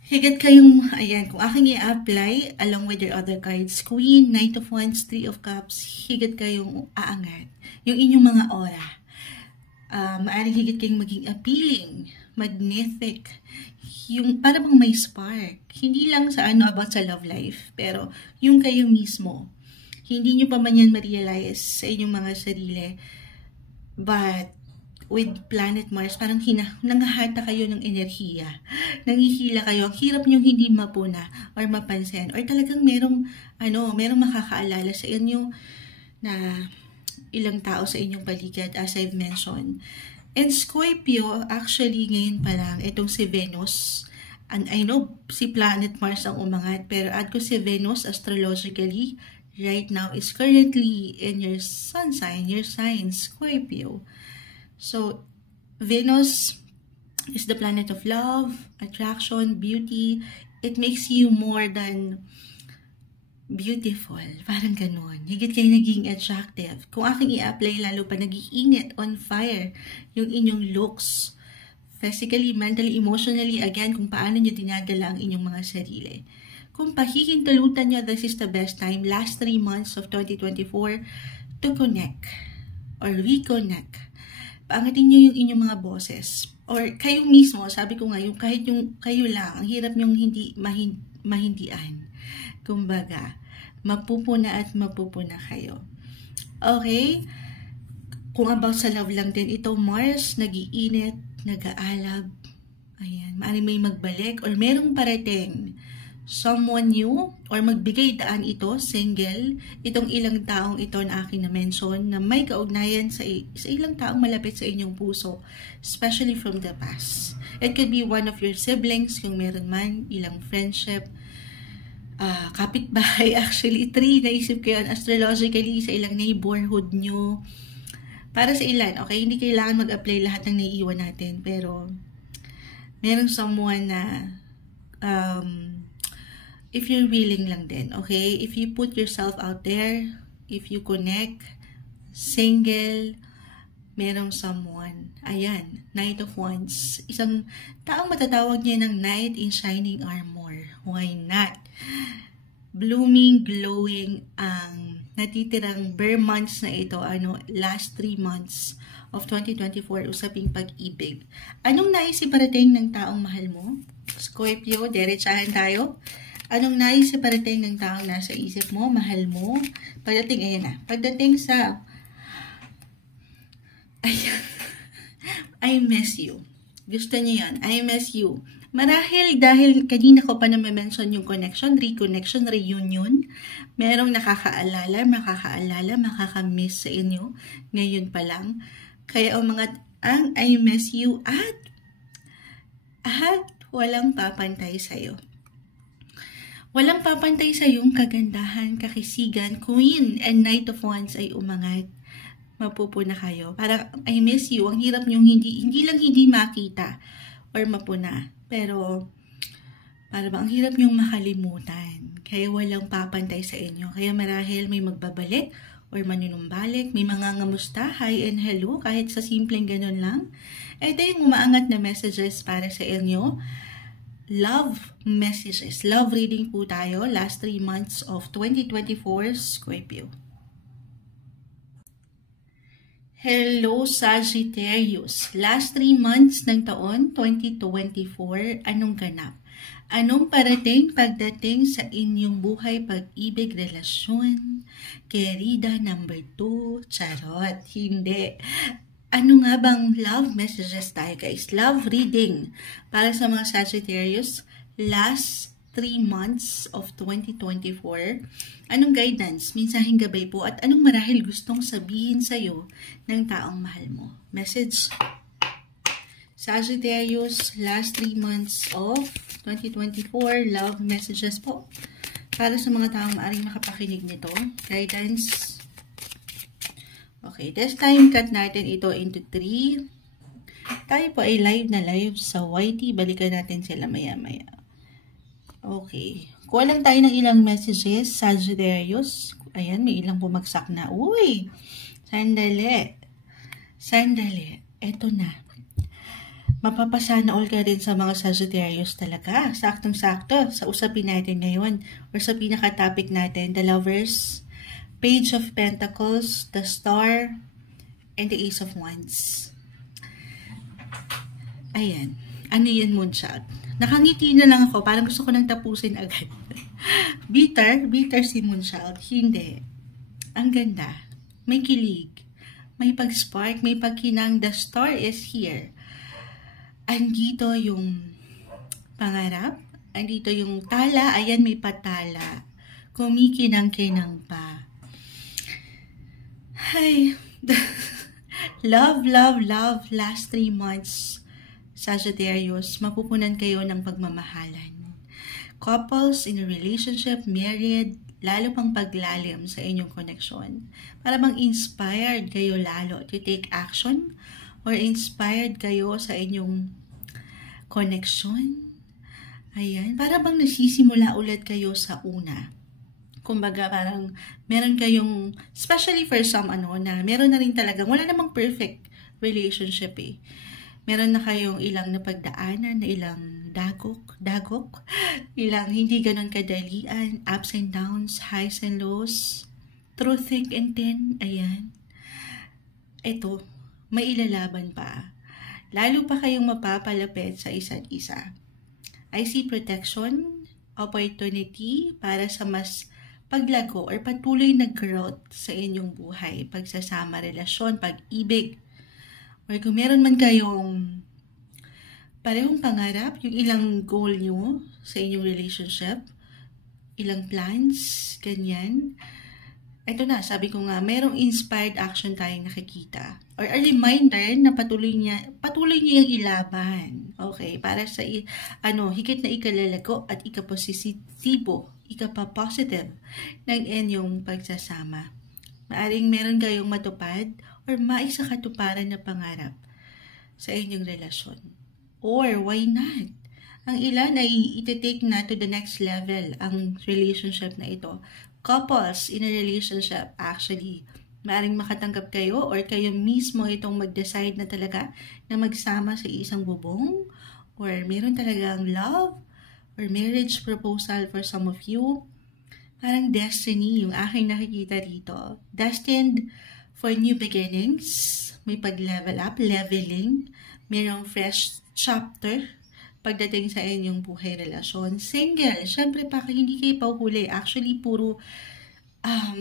Higit kayong, ayan, kung aking i-apply along with your other cards, Queen, Knight of Wands, Three of Cups, higit kayong aangat. Yung inyong mga aura. Maaaring higit kayong maging appealing, magnetic, yung para bang may spark. Hindi lang sa about sa love life, pero yung kayo mismo. Hindi nyo pa man yan ma-realize sa inyong mga sarili. But with Planet Mars, parang nangahata kayo ng enerhiya. Nangihila kayo. Ang hirap nyo hindi mapuna or mapansin. Or talagang merong makakaalala sa inyo na ilang tao sa inyong paligid, as I've mentioned. And Scorpio, actually ngayon pa lang, itong si Venus, and I know si Planet Mars ang umangat, pero add ko si Venus astrologically, right now is currently in your sun sign, your sign, Scorpio. So, Venus is the planet of love, attraction, beauty. It makes you more than beautiful. Parang ganun. Higit kayo naging attractive. Kung aking i-apply, lalo pa nag-iinit, on fire, yung inyong looks. Physically, mentally, emotionally, again, kung paano nyo dinadala ang inyong mga sarili. Kung pahihintulutan nyo, this is the best time, last 3 months of 2024, to connect or reconnect. Paangatin nyo yung inyong mga boses. Or kayo mismo, sabi ko nga, yung kahit yung kayo lang, ang hirap nyong hindi mahindian. Kumbaga, mapupuna at mapupuna kayo. Okay? Kung about sa love lang din, ito Mars, nag-iinit, nag-aalab. Ayan, maaaring may magbalik or merong parating someone new or magbigay daan ito, single, itong ilang taong ito na aking na-mention na may kaugnayan sa ilang taong malapit sa inyong puso, especially from the past. It could be one of your siblings, kung meron man, ilang friendship, kapitbahay, actually, 3, naisip ko yan, astrologically, sa ilang neighborhood nyo. Para sa ilan, okay, hindi kailangan mag-apply lahat ng naiiwan natin, pero merong someone na, if you're willing lang din, okay? If you put yourself out there, if you connect, single, merong someone. Ayan, Knight of Wands. Isang taong matatawag niya ng Knight in Shining Armor. Why not? Blooming, glowing ang natitirang bare months na ito, last 3 months of 2024, usaping pag-ibig. Anong nais iparating ng taong mahal mo? Scorpio, diretsahan tayo. Anong nais iparating ng taong nasa isip mo, mahal mo? Pagdating, ayan na. Pagdating sa, ayan, I miss you. Gusto niyo yan, I miss you. Marahil dahil kanina ko pa na-mention yung connection, reconnection, reunion, merong nakakaalala, makakamiss sa inyo, ngayon pa lang. Kaya ang I miss you at walang papantay sa'yo. Walang papantay sa iyong kagandahan, kakisigan, Queen and Knight of Wands ay umangat. Mapupuna kayo. Para I miss you, ang hirap niyong hindi lang makita or mapuna. Pero, para bang ang hirap niyong makalimutan. Kaya walang papantay sa inyo. Kaya marahil may magbabalik or manunumbalik, may mga ngamusta, hi and hello, kahit sa simpleng ganun lang. Ito yung umaangat na messages para sa inyo. Love messages. Love reading po tayo. Last 3 months of 2024, Scorpio. Hello, Sagittarius. Last 3 months ng taon, 2024, anong ganap? Anong parating pagdating sa inyong buhay, pag-ibig, relasyon? Querida number 2, charot, hindi. Ano nga bang love messages tayo, guys? Love reading para sa mga Sagittarius last 3 months of 2024. Anong guidance, mensaheng gabay po, at anong marahil gustong sabihin sa'yo ng taong mahal mo? Message. Sagittarius last 3 months of 2024 love messages po para sa mga taong maaaring makapakinig nito. Guidance. Okay, this time cut natin ito into 3. Tayo po ay live na live sa YT. Balikan natin sila maya-maya. Okay. Kuha lang tayo ng ilang messages. Sagittarius. Ayan, may ilang bumagsak na. Uy! Sandali. Eto na. Mapapasana all ka din sa mga Sagittarius talaga. Saktong-sakto sa usapin natin ngayon or sa pinaka-topic natin, the Lovers, Page of Pentacles, the Star, and the Ace of Wands. Ayan. Ano yan, Moonshot? Nakangiti na lang ako. Parang gusto ko nang tapusin agad. bitter si Moonshot. Hindi. Ang ganda. May kilig. May pag-spark. May pagkinang. The Star is here. Andito yung pangarap. Andito yung tala. Ayan, may patala. Kumikinang-kinang pa. Ay. Love. Last 3 months. Sagittarius, mapupunan kayo ng pagmamahalan. Couples in a relationship, married, lalo pang paglalim sa inyong koneksyon. Para bang inspired kayo lalo to take action or inspired kayo sa inyong koneksyon. Ayan, para bang nasisimula ulit kayo sa una. Kumbaga parang meron kayong, especially for some na meron na rin talaga, wala namang perfect relationship eh. Meron na kayong ilang napagdaanan, na ilang dagok, ilang hindi ganon kadalian, ups and downs, highs and lows, through thick and thin, ayan. Ito, may ilalaban pa. Lalo pa kayong mapapalapit sa isa't isa. I see protection, opportunity para sa mas paglago or patuloy na growth sa inyong buhay, pagsasama, relasyon, pag-ibig. Or kung meron man kayong parehong pangarap, yung ilang goal nyo sa inyong relationship, ilang plans, ganyan. Ito na, sabi ko nga, merong inspired action tayong nakikita. Or a reminder na patuloy niya yung ilaban. Okay, para sa higit na ikalalago at ikapositibo, ikapapositive ng inyong pagsasama. Maaring meron kayong matupad or maisakatuparan na pangarap sa inyong relasyon. Or why not? Ang ilan ay iti-take na to the next level ang relationship na ito. Couples in a relationship, actually, maaring makatanggap kayo or kayo mismo itong mag-decide na talaga na magsama sa isang bubong or meron talagang love or marriage proposal for some of you. Parang destiny yung aking nakikita dito. Destined for new beginnings, may pag-level up, leveling, mayroong fresh chapter pagdating sa inyong buhay relasyon. Single, syempre pa hindi kayo pauhuli. Actually, puro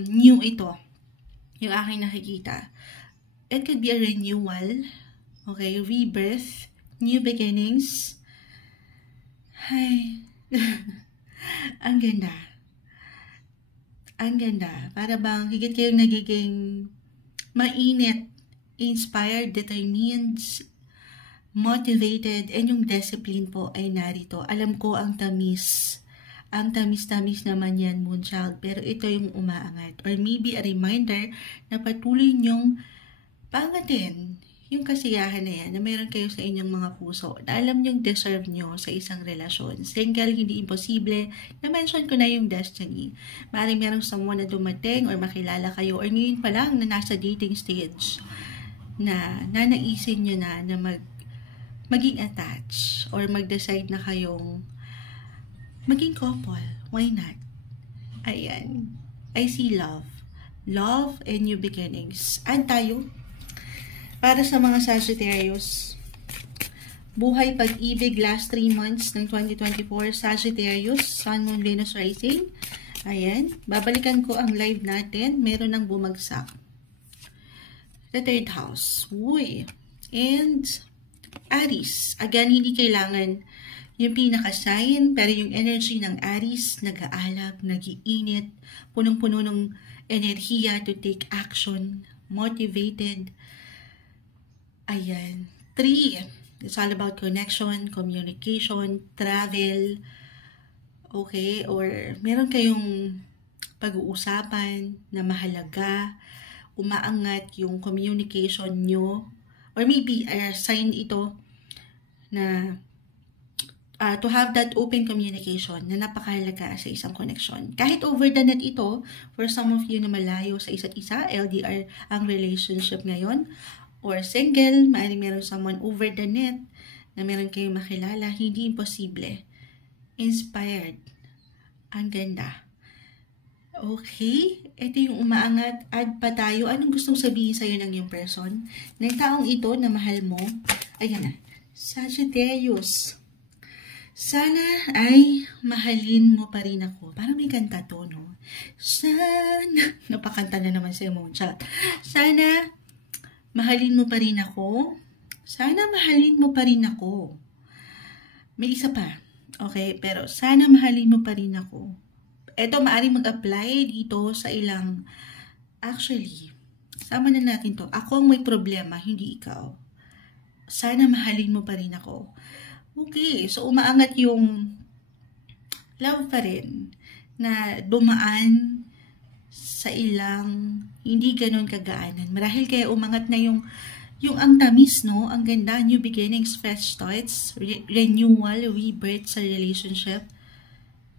new ito, yung aking nakikita. It could be a renewal, okay, rebirth, new beginnings. Ay, ang ganda. Ang ganda. Para bang higit kayong nagiging mainit, inspired, determined, motivated, and yung discipline po ay narito. Alam ko ang tamis. Ang tamis-tamis naman yan, Moonchild. Pero ito yung umaangat. Or maybe a reminder na patuloy nyong pangatin yung kasiyahan na yan na meron kayo sa inyong mga puso na alam nyong deserve nyo sa isang relasyon. Single, hindi imposible. Na-mention ko na yung destiny. Maaaring merong someone na dumating or makilala kayo or ngayon pa lang na nasa dating stage na nanaisin nyo na maging attached or mag-decide na kayong maging couple. Why not? Ayan. I see love. Love and new beginnings. Add tayo. Para sa mga Sagittarius, buhay, pag-ibig, last 3 months ng 2024, Sagittarius, Sun, Moon, Venus, Rising. Ayan, babalikan ko ang live natin. Meron ng bumagsak. The third house. Uy. And Aries. Again, hindi kailangan yung pinaka-sign, pero yung energy ng Aries, nag-aalab, nag-iinit, punong-puno ng enerhiya to take action, motivated. Ayan. 3. It's all about connection, communication, travel. Okay? Or meron kayong pag-uusapan na mahalaga, umaangat yung communication nyo or maybe sign ito na to have that open communication na napakahalaga sa isang connection. Kahit over the net ito, for some of you na malayo sa isa't isa, LDR ang relationship ngayon, or single, maaaring meron someone over the net na meron kayong makilala, hindi imposible. Inspired. Ang ganda. Okay, ito yung umaangat. Add pa tayo. Anong gustong sabihin sa'yo ng yung person? Ng taong ito na mahal mo. Ayan na. Sagittarius. Sana ay mahalin mo pa rin ako. Parang may kanta to, no? Sana, napakanta na naman sa mong chat. Sana mahalin mo pa rin ako. Sana mahalin mo pa rin ako. May isa pa. Okay, pero sana mahalin mo pa rin ako. Ito maaaring mag-apply dito sa ilang, actually, sama na natin to. Ako ang may problema, hindi ikaw. Sana mahalin mo pa rin ako. Okay, so umaangat yung love pa rin na dumaan sa ilang hindi ganun kagaanan. Marahil kaya umangat na yung ang tamis, no? Ang ganda, new beginnings, fresh starts, renewal, rebirth sa relationship.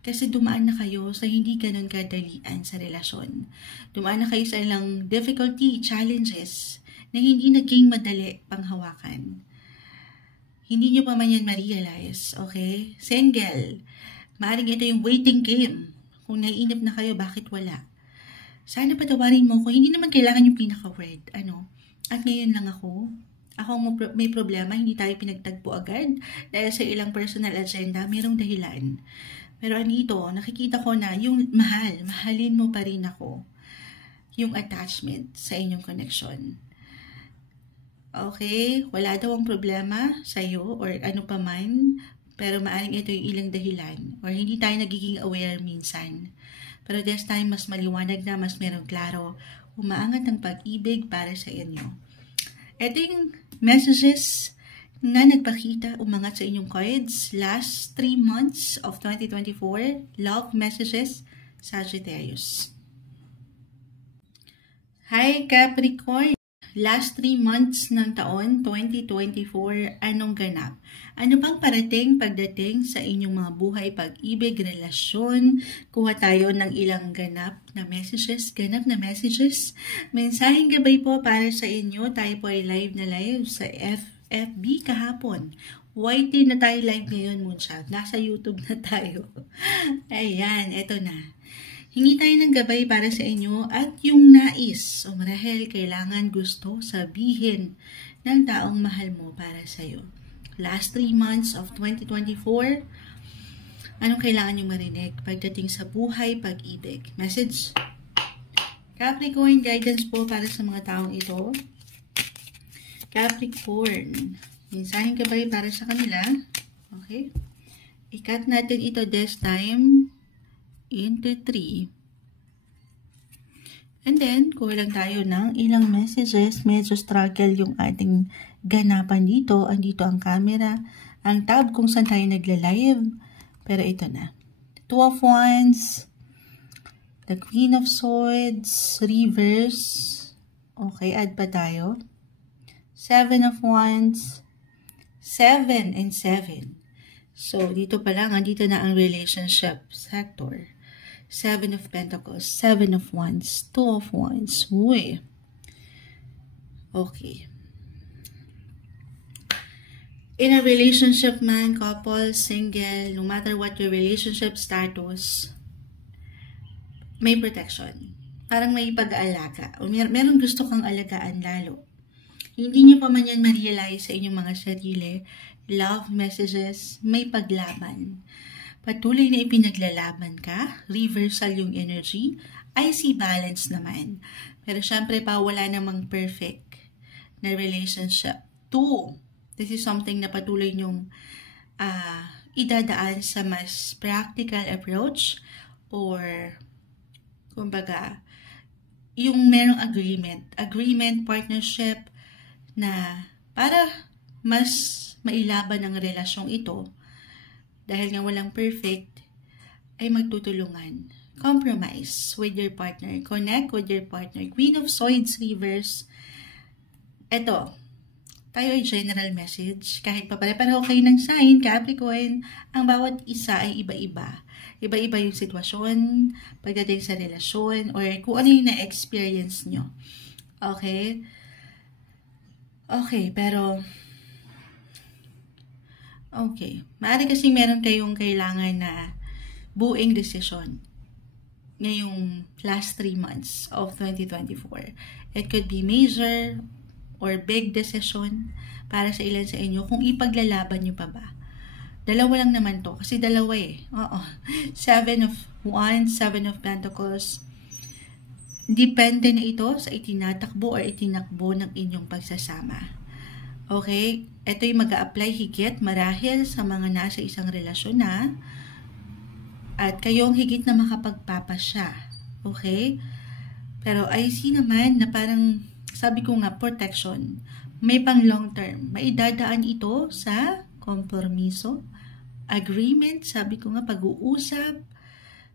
Kasi dumaan na kayo sa hindi ganun kadalian sa relasyon. Dumaan na kayo sa ilang difficulty, challenges na hindi naging madali panghawakan. Hindi nyo pa man yan ma-realize, okay? Single. Maaring ito yung waiting game. Kung naiinip na kayo, bakit wala? Sana patawarin mo ko. Hindi naman kailangan yung pinaka-word. At ngayon lang ako. Ako may problema, hindi tayo pinagtagpo agad. Dahil sa ilang personal agenda, mayroong dahilan. Pero anito, nakikita ko na yung mahalin mo pa rin ako. Yung attachment sa inyong connection. Okay, wala daw ang problema sa'yo or ano pa man, pero maaaring ito yung ilang dahilan or hindi tayo nagiging aware minsan. Pero this time, mas maliwanag na, mas merong klaro, umaangat ang pag-ibig para sa inyo. Ito yung messages na nagpakita, umangat sa inyong cards, last 3 months of 2024, love messages, Sagittarius. Hi Capricorn! Last 3 months ng taon, 2024, anong ganap? Ano bang parating pagdating sa inyong mga buhay, pag-ibig, relasyon? Kuha tayo ng ilang ganap na messages. Mensaheng gabay po para sa inyo. Tayo po ay live na live sa FB kahapon. YT na tayo live ngayon, Moonshot. Nasa YouTube na tayo. Ayan, eto na. Hingi tayo ng gabay para sa inyo at yung nais o marahil kailangan gusto sabihin ng taong mahal mo para sa iyo. Last 3 months of 2024, anong kailangan yung marinig pagdating sa buhay, pag-ibig? Message. Capricorn, guidance po para sa mga taong ito. Capricorn, mensaheng gabay para sa kanila. Okay. I-cut natin ito this time into 3. And then, kulang tayo ng ilang messages. Medyo struggle yung ating ganapan dito. Andito ang camera, ang tab kung saan tayo nagla-live. Pero ito na. 2 of Wands, the Queen of Swords, reverse. Okay, add pa tayo. 7 of Wands, 7 and 7. So, dito pa lang, andito na ang relationship sector. 7 of Pentacles, 7 of Wands, 2 of Wands. Uy. Okay. In a relationship man, couple, single, no matter what your relationship status, may protection. Parang may pag-aalaga. O meron gusto kang alagaan lalo. Hindi nyo pa man yan ma-realize sa inyong mga sarili. Love messages, may paglaban. Patuloy na ipinaglalaban ka, reversal yung energy, I see balance naman. Pero syempre pa, wala namang perfect na relationship. 2, this is something na patuloy nyong idadaan sa mas practical approach or, kumbaga, yung merong agreement, partnership na para mas mailaban ang relasyong ito, dahil nga walang perfect, ay magtutulungan. Compromise with your partner. Connect with your partner. Queen of Swords reverse. Ito, tayo ay general message. Kahit pa pare-pareho kayo ng sign, Capricorn, ang bawat isa ay iba-iba. Iba-iba yung sitwasyon, pagdating sa relasyon, or kung ano yung na-experience nyo. Okay? Okay, pero okay. Maaari kasi meron kayong kailangan na buuing desisyon ngayong last 3 months of 2024. It could be major or big decision para sa ilan sa inyo kung ipaglalaban nyo pa ba. Dalawa lang naman to. Kasi dalawa eh. Oo. 7 of Wands, 7 of Pentacles. Depende na ito sa itinatakbo or itinakbo ng inyong pagsasama. Okay? Ito yung mag-a-apply higit marahil sa mga nasa isang relasyon na at kayong higit na makapagpapasya. Okay? Pero I see naman na parang sabi ko nga, protection. May pang long term. Maidadaan ito sa kompromiso, agreement, sabi ko nga, pag-uusap,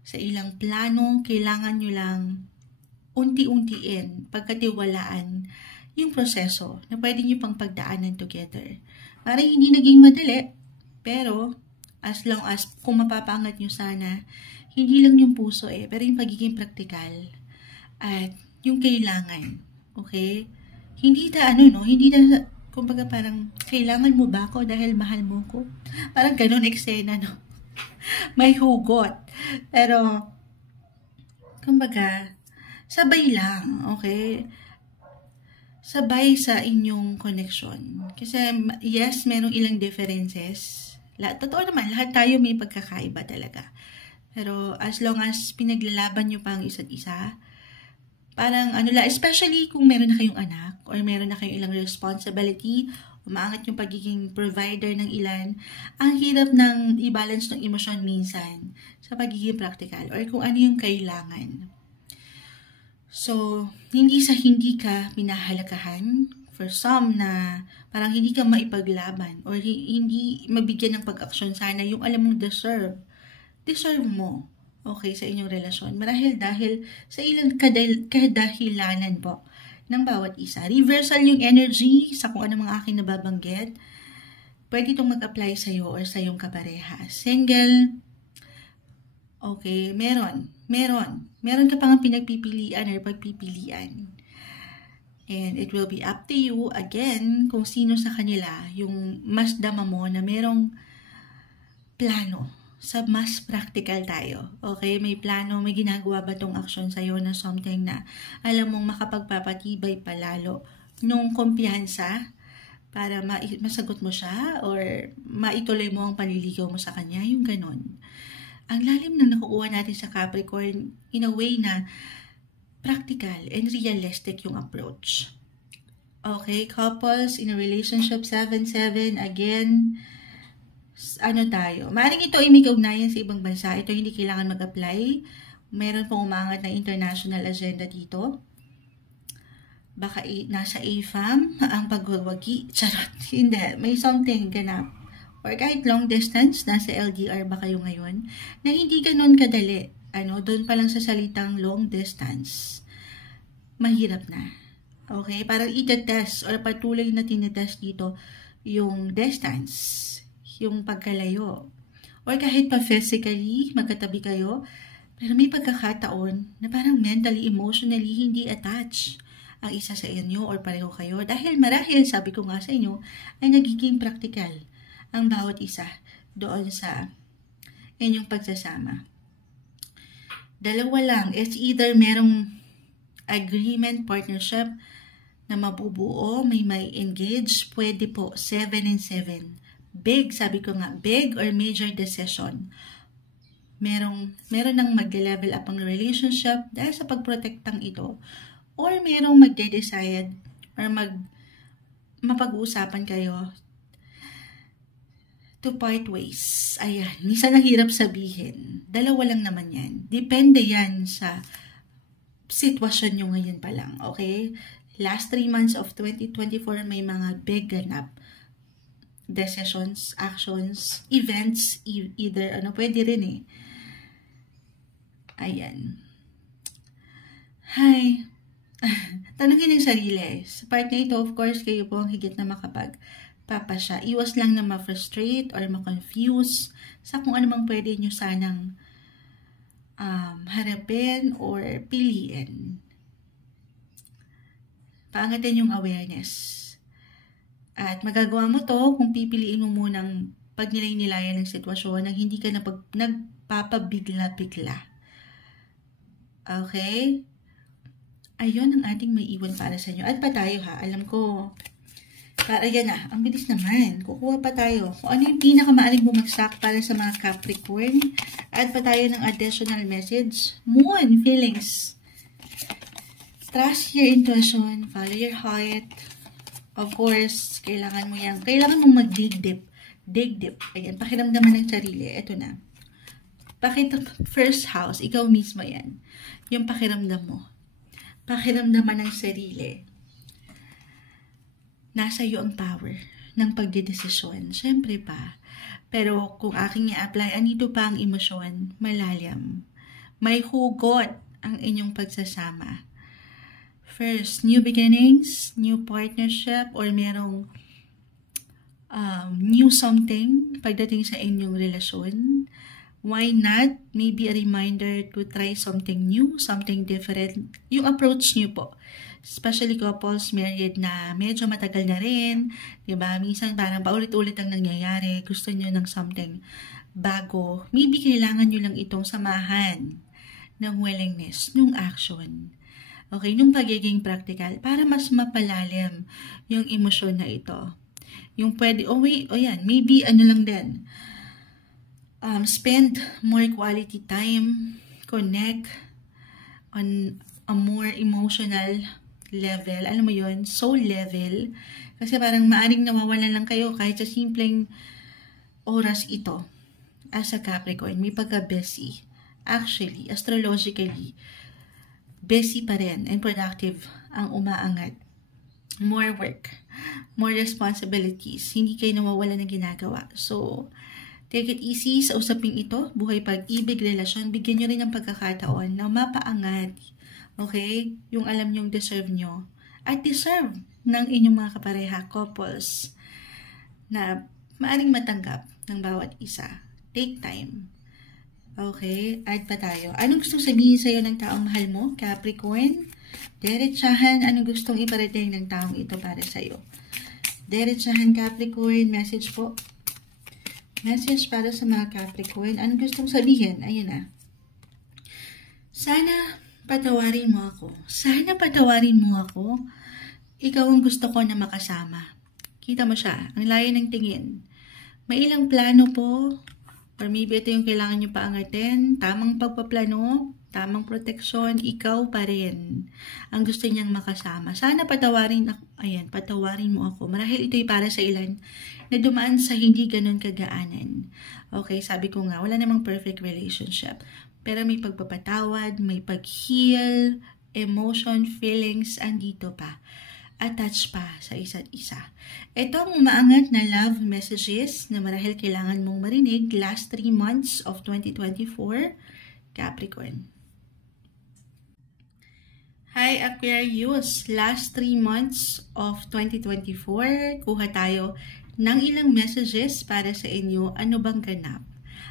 sa ilang plano, kailangan nyo lang unti-untiin, pagkatiwalaan yung proseso na pwede nyo pang pagdaanan together. Parang hindi naging madali, pero as long as kung mapapangat nyo sana, hindi lang yung puso pero yung pagiging praktikal at yung kailangan. Okay? Hindi na hindi na, kumbaga parang, kailangan mo ba ako dahil mahal mo ko? Parang ganun eksena, no? May hugot. Pero, kumbaga, sabay lang, okay? Sabay sa inyong connection. Kasi, yes, merong ilang differences. Totoo naman, lahat tayo may pagkakaiba talaga. Pero, as long as pinaglalaban nyo pa ang isa't isa, parang especially kung meron na kayong anak or meron na kayong ilang responsibility, umaangat yung pagiging provider ng ilan, ang hirap ng i-balance ng emosyon minsan sa pagiging practical or kung ano yung kailangan. So, hindi ka pinahalagahan for some na parang hindi ka maipaglaban or hindi mabigyan ng pag-aksyon sana yung alam mong deserve mo. Okay, sa inyong relasyon. Marahil dahil sa ilang kadahilanan po ng bawat isa. Reversal yung energy sa kung ano mga aking nababanggit. Pwede itong mag-apply sa'yo or sa iyong kapareha. Single, okay, meron ka pang pinagpipilian or pagpipilian. And it will be up to you, again, kung sino sa kanila yung mas dama mo na merong plano. Sa mas practical tayo. Okay? May plano, may ginagawa ba tong action sa'yo na something na alam mong makapagpapatibay palalo nung kumpiyansa para masagot mo siya or maituloy mo ang panliligaw mo sa kanya, yung ganun. Ang lalim ng nakukuha natin sa Capricorn, in a way na practical and realistic yung approach. Okay? Couples in a relationship, 7-7, again, tayo. Maaaring ito ay may kaugnayan sa ibang bansa. Ito hindi kailangan mag-apply. Meron pong umangat na international agenda dito. Baka nasa AFAM ang pagwawagi. Charot. Hindi. May something ganap. Or kahit long distance, nasa LDR ba kayo ngayon, na hindi ganun kadali. Doon pa lang sa salitang long distance, mahirap na. Okay? Parang itetest or patuloy na tinetest dito yung distance, yung pagkalayo. Or kahit pa physically, magkatabi kayo, pero may pagkakataon na parang mentally, emotionally, hindi attached ang isa sa inyo or pareho kayo. Dahil marahil, sabi ko nga sa inyo, ay nagiging practical ang bawat isa doon sa inyong pagsasama. Dalawa lang. It's either merong agreement, partnership na mabubuo, may engage, pwede po 7-7. Big, sabi ko nga, big or major decision. Meron nang mag-level up ang relationship dahil sa pagprotektang ito. Or merong magde-decide or mapag-uusapan kayo to part ways. Ayan, minsan ang hirap sabihin. Dalawa lang naman yan. Depende yan sa sitwasyon nyo ngayon pa lang. Okay? Last 3 months of 2024, may mga big ganap. Decisions, actions, events, either, pwede rin Ayan. Hi. Tanungin ng sarili. Sa part na ito, of course, kayo po ang higit na makapagpapasya. Iwas lang na ma-frustrate or ma-confuse sa kung ano mang pwede nyo sanang harapin or piliin. Paangatin yung awareness. At magagawa mo to kung pipiliin mo munang pagnilay-nilayan ng sitwasyon nang hindi ka nagpapabigla-bigla. Okay? Ayun ang ating may iwan para sa inyo. At pa tayo ha. Alam ko, para yan na. Ang bilis naman. Kukuha pa tayo. Kung ano yung pinakamaaring bumagsak para sa mga Capricorn. Add pa tayo ng additional message. Moon, feelings. Trust your intuition. Follow your heart. Of course, kailangan mo yan. Kailangan mong mag-dig deep. Dig deep. Ayan, pakiramdaman ng sarili. Ito na. First house, ikaw mismo yan. Yung pakiramdam mo. Pakiramdaman ng sarili. Nasa iyo ang power ng pagdedesisyon. Siyempre pa. Pero kung aking i-apply, andito pa ang emosyon, malalim. May hugot ang inyong pagsasama. First, new beginnings, new partnership, or merong new something pagdating sa inyong relasyon. Why not? Maybe a reminder to try something new, something different. Yung approach nyo po. Especially couples married na medyo matagal na rin. Diba? Minsan parang paulit-ulit ang nangyayari. Gusto nyo ng something bago. Maybe kailangan nyo lang itong samahan ng willingness, ng action. Okay, nung pagiging practical para mas mapalalim yung emosyon na ito. Yung pwede, yan, maybe ano lang din. Spend more quality time, connect on a more emotional level. Alam mo yun, soul level. Kasi parang maaring nawawalan lang kayo kahit sa simpleng oras ito. As a Capricorn, may pagka-busy. Actually, astrologically, busy pa rin and productive ang umaangat. More work, more responsibilities. Hindi kayo nawawalan ng ginagawa. So, take it easy sa usaping ito, buhay pag-ibig, relasyon, bigyan nyo rin ng pagkakataon na mapaangat, okay, yung alam nyong deserve nyo. At deserve ng inyong mga kapareha, couples, na maaring matanggap ng bawat isa. Take time. Okay, add pa tayo. Anong gustong sabihin sa'yo ng taong mahal mo, Capricorn? Diretsahan, anong gustong iparating ng taong ito para sa'yo? Diretsahan, Capricorn, message po. Message para sa mga Capricorn. Anong gustong sabihin? Ayun na. Sana patawarin mo ako. Sana patawarin mo ako. Ikaw ang gusto ko na makasama. Kita mo siya. Ang layo ng tingin. May ilang plano po. Or maybe ito yung kailangan nyo paangatin. Tamang pagpaplano. Tamang proteksyon. Ikaw pa rin ang gusto niyang makasama. Sana patawarin ako. Ayan, patawarin mo ako. Marahil ito'y para sa ilan na dumaan sa hindi ganun kagaanan. Okay, sabi ko nga, wala namang perfect relationship. Pero may pagpapatawad, may pag-heal, emotion, feelings, andito pa. Attach pa sa isa't isa. Ito ang umaangat na love messages na marahil kailangan mong marinig last 3 months of 2024, Capricorn. Hi Aquarius, last 3 months of 2024, kuha tayo ng ilang messages para sa inyo. Ano bang ganap?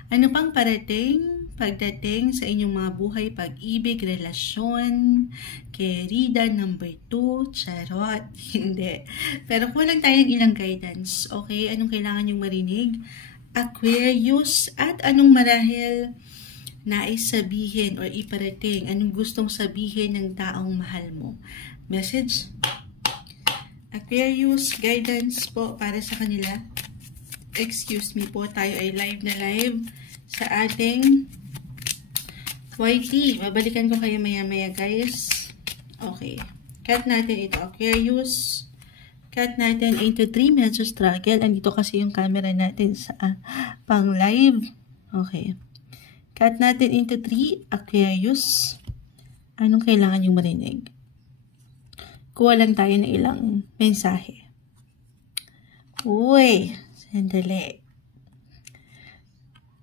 Ano pang parating pagdating sa inyong mga buhay, pag-ibig, relasyon, querida, number 2, charot, hindi. Pero kulang tayong ilang guidance, okay? Anong kailangan nyong marinig? Aquarius, at anong marahil nais sabihin or iparating, anong gustong sabihin ng taong mahal mo? Message? Aquarius, guidance po para sa kanila. Excuse me po, tayo ay live na live sa ating YT. Babalikan ko kayo maya-maya guys. Okay. Cut natin ito. Aquarius. Cut natin into 3. Medyo struggle. Andito kasi yung camera natin sa pang live. Okay. Cut natin into 3. Aquarius. Anong kailangan yung marinig? Kuha lang tayo ng ilang mensahe. Uy, sandali.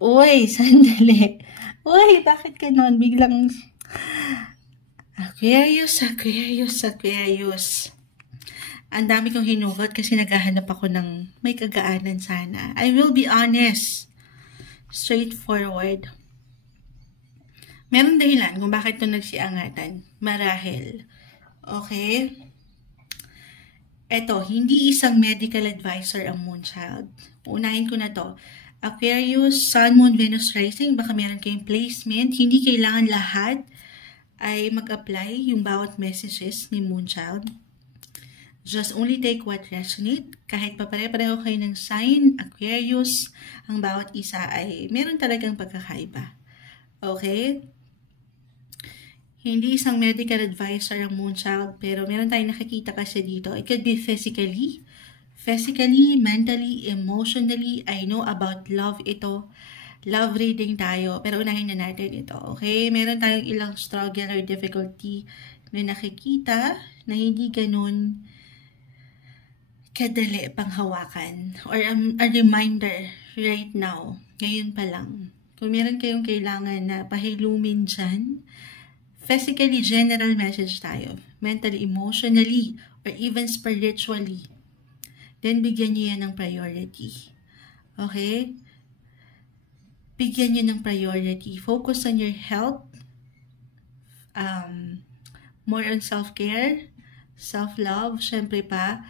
Uy, sandali. Uy, bakit ganon? Biglang, Aquarius, Aquarius, Aquarius. Ang dami kong hinugot kasi naghahanap ako ng may kagaanan sana. I will be honest. Straightforward. Meron dahilan kung bakit ito nagsiangatan. Marahil. Okay? Eto, hindi isang medical advisor ang Moonchild. Unahin ko na to. Aquarius, Sun, Moon, Venus, Rising. Baka meron kayong placement. Hindi kailangan lahat ay mag-apply yung bawat messages ni Moonchild. Just only take what resonate. Kahit pa pare-pareho kayo ng sign, Aquarius, ang bawat isa ay meron talagang pagkakaiba. Okay? Hindi isang medical advisor ang Moonchild, pero meron tayong nakikita kasi dito. It could be physically, mentally, emotionally. I know about love ito. Love reading tayo, pero unahin na natin ito. Okay? Meron tayong ilang struggle or difficulty na nakikita na hindi ganun kadali pang hawakan or a reminder right now, ngayon pa lang. Kung meron kayong kailangan na pahilumin dyan, physically, general message tayo. Mentally, emotionally, or even spiritually, then bigyan nyo yan ng priority. Okay? Bigyan nyo ng priority. Focus on your health, more on self-care, self-love, syempre pa,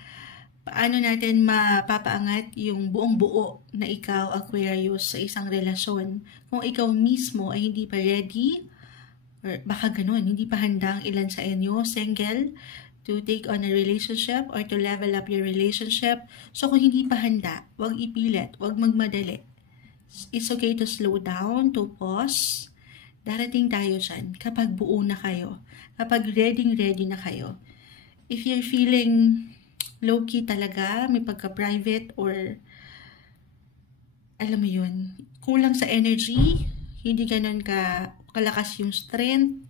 paano natin mapapaangat yung buong buo na ikaw, Aquarius, sa isang relasyon. Kung ikaw mismo ay hindi pa ready, or baka ganun, hindi pa handa ang ilan sa inyo, single, to take on a relationship or to level up your relationship. So kung hindi pa handa, huwag ipilit, huwag magmadali. It's okay to slow down, to pause. Darating tayo dyan kapag buo na kayo, kapag ready na kayo. If you're feeling low-key talaga, may pagka-private or alam mo yun, kulang sa energy, hindi ganun kalakas yung strength,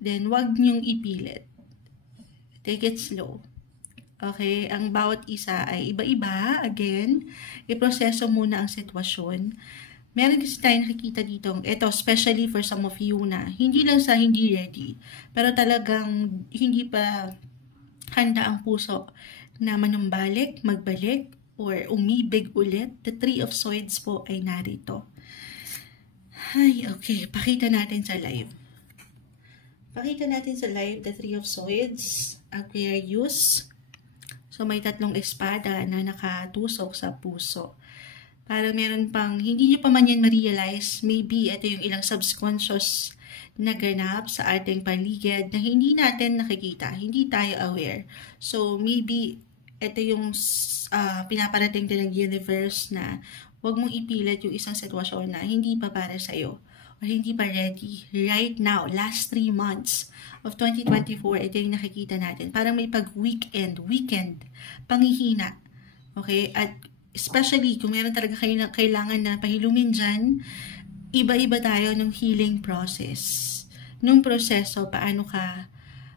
then wag niyong ipilit. Take it slow. Okay? Ang bawat isa ay iba-iba. Again, iproseso muna ang sitwasyon. Meron kasi tayo nakikita dito, ito, especially for some of you na, hindi lang sa hindi ready, pero talagang hindi pa handa ang puso na manumbalik, magbalik, or umibig ulit. The Three of Swords po ay narito. Ay, okay. Pakita natin sa live. Pakita natin sa live the Three of Swords, Aquarius. So, may tatlong espada na nakatusok sa puso. Para meron pang, hindi nyo pa man yan ma-realize, maybe ito yung ilang subconscious na ganap sa ating paligid na hindi natin nakikita, hindi tayo aware. So, maybe ito yung pinaparating din ng universe na huwag mong ipilit yung isang sitwasyon na hindi pa para sa'yo or hindi pa ready. Right now, last 3 months of 2024, ito yung nakikita natin. Parang may weekend, panghihina. Okay? At especially kung meron talaga kailangan na pahilumin dyan, iba-iba tayo ng healing process. Nung proseso, paano ka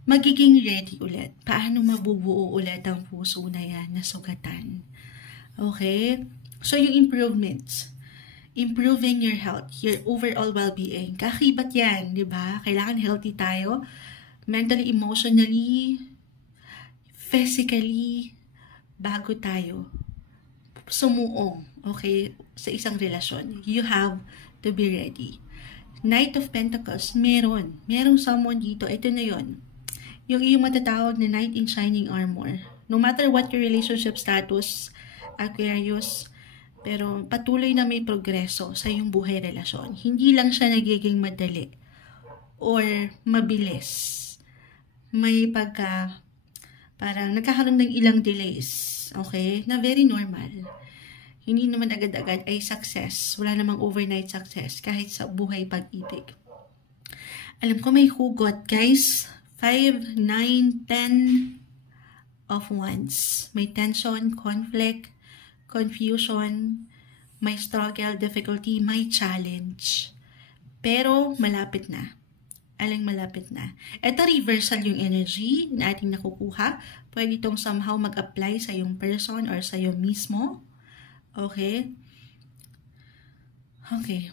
magiging ready ulit? Paano mabubuo ulit ang puso na yan na sugatan? Okay? So, yung improvements. Improving your health, your overall well-being. Kakibat yan, di ba? Kailangan healthy tayo. Mentally, emotionally, physically, bago tayo sumuong, okay, sa isang relasyon. You have to be ready. Knight of Pentacles, merong someone dito, ito na yon. Yung iyong matatawag na Knight in Shining Armor. No matter what your relationship status, Aquarius, pero patuloy na may progreso sa iyong buhay relasyon. Hindi lang siya nagiging madali or mabilis. May parang nagkakaroon ng ilang delays. Okay? Na very normal. Hindi naman agad-agad ay success. Wala namang overnight success kahit sa buhay pag-ibig. Alam ko may hugot, guys. 5, 9, 10 of Wands. May tension, conflict, confusion, may struggle, difficulty, may challenge. Pero malapit na. Malapit na. Ito reversal yung energy na ating nakukuha. Pwede itong somehow mag-apply sa yung person or sa yung mismo. Okay? Okay.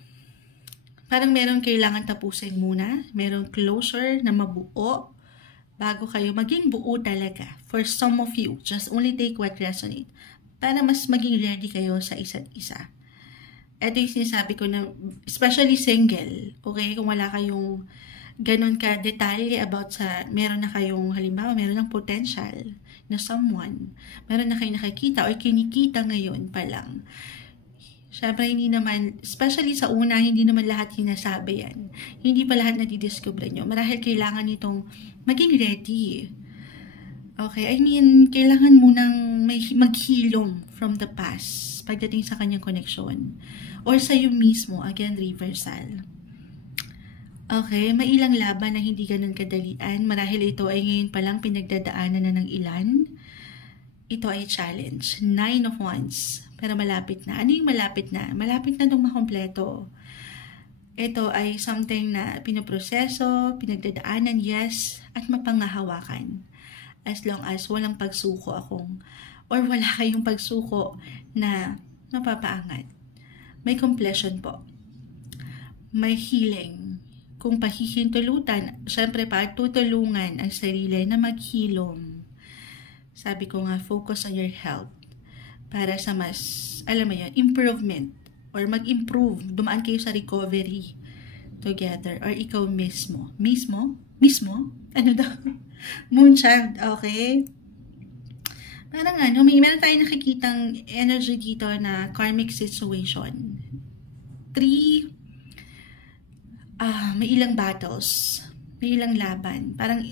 Parang meron kailangan tapusin muna. Merong closure na mabuo. bago kayo maging buo talaga. For some of you, just only take what resonate para mas maging ready kayo sa isa't isa. Ito yung sinasabi ko na, especially single, okay? Kung wala kayong ganun ka detalye about sa, meron na kayong, halimbawa, meron ng potential na someone, meron na kayong nakikita o kinikita ngayon pa lang. Siyempre, hindi naman, especially sa una, hindi naman lahat hinasabi yan. Hindi pa lahat nadidiscover nyo. Marahil kailangan nitong maging ready. Okay, I mean, kailangan munang maghilom from the past pagdating sa kanyang connection. Or sa'yo mismo, again, reversal. Okay, may ilang laban na hindi ganun kadalian. Marahil ito ay ngayon palang pinagdadaanan na ng ilan. Ito ay challenge. 9 of Wands. Pero malapit na. Ano yung malapit na? Malapit na itong makompleto. Ito ay something na pinoproseso, pinagdadaanan, yes, at mapangahawakan. As long as walang pagsuko or wala kayong pagsuko na mapapaangat. May completion po. May healing. Kung pahihintulutan, syempre tutulungan ang sarili na maghilom. Sabi ko nga, focus on your health. Para sa mas, alam mo yun, improvement. Or mag-improve. Dumaan kayo sa recovery together. Or ikaw mismo. Mismo? Ano daw? Moonchild, okay? Parang meron tayong nakikitang energy dito na karmic situation. 3, may ilang battles. May ilang laban. Parang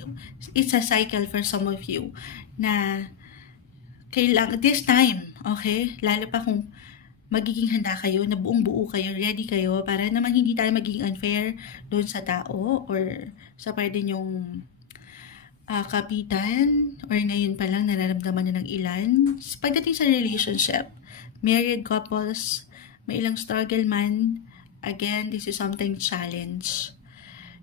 it's a cycle for some of you na kailangan, this time, okay? Lalo pa kung magiging handa kayo, na buong buo kayo, ready kayo, para naman hindi tayo magiging unfair doon sa tao or sa pwede nyong kapitan or ngayon pa lang nararamdaman na ng ilan. Pagdating sa relationship, married couples, may ilang struggle man, again, this is something challenge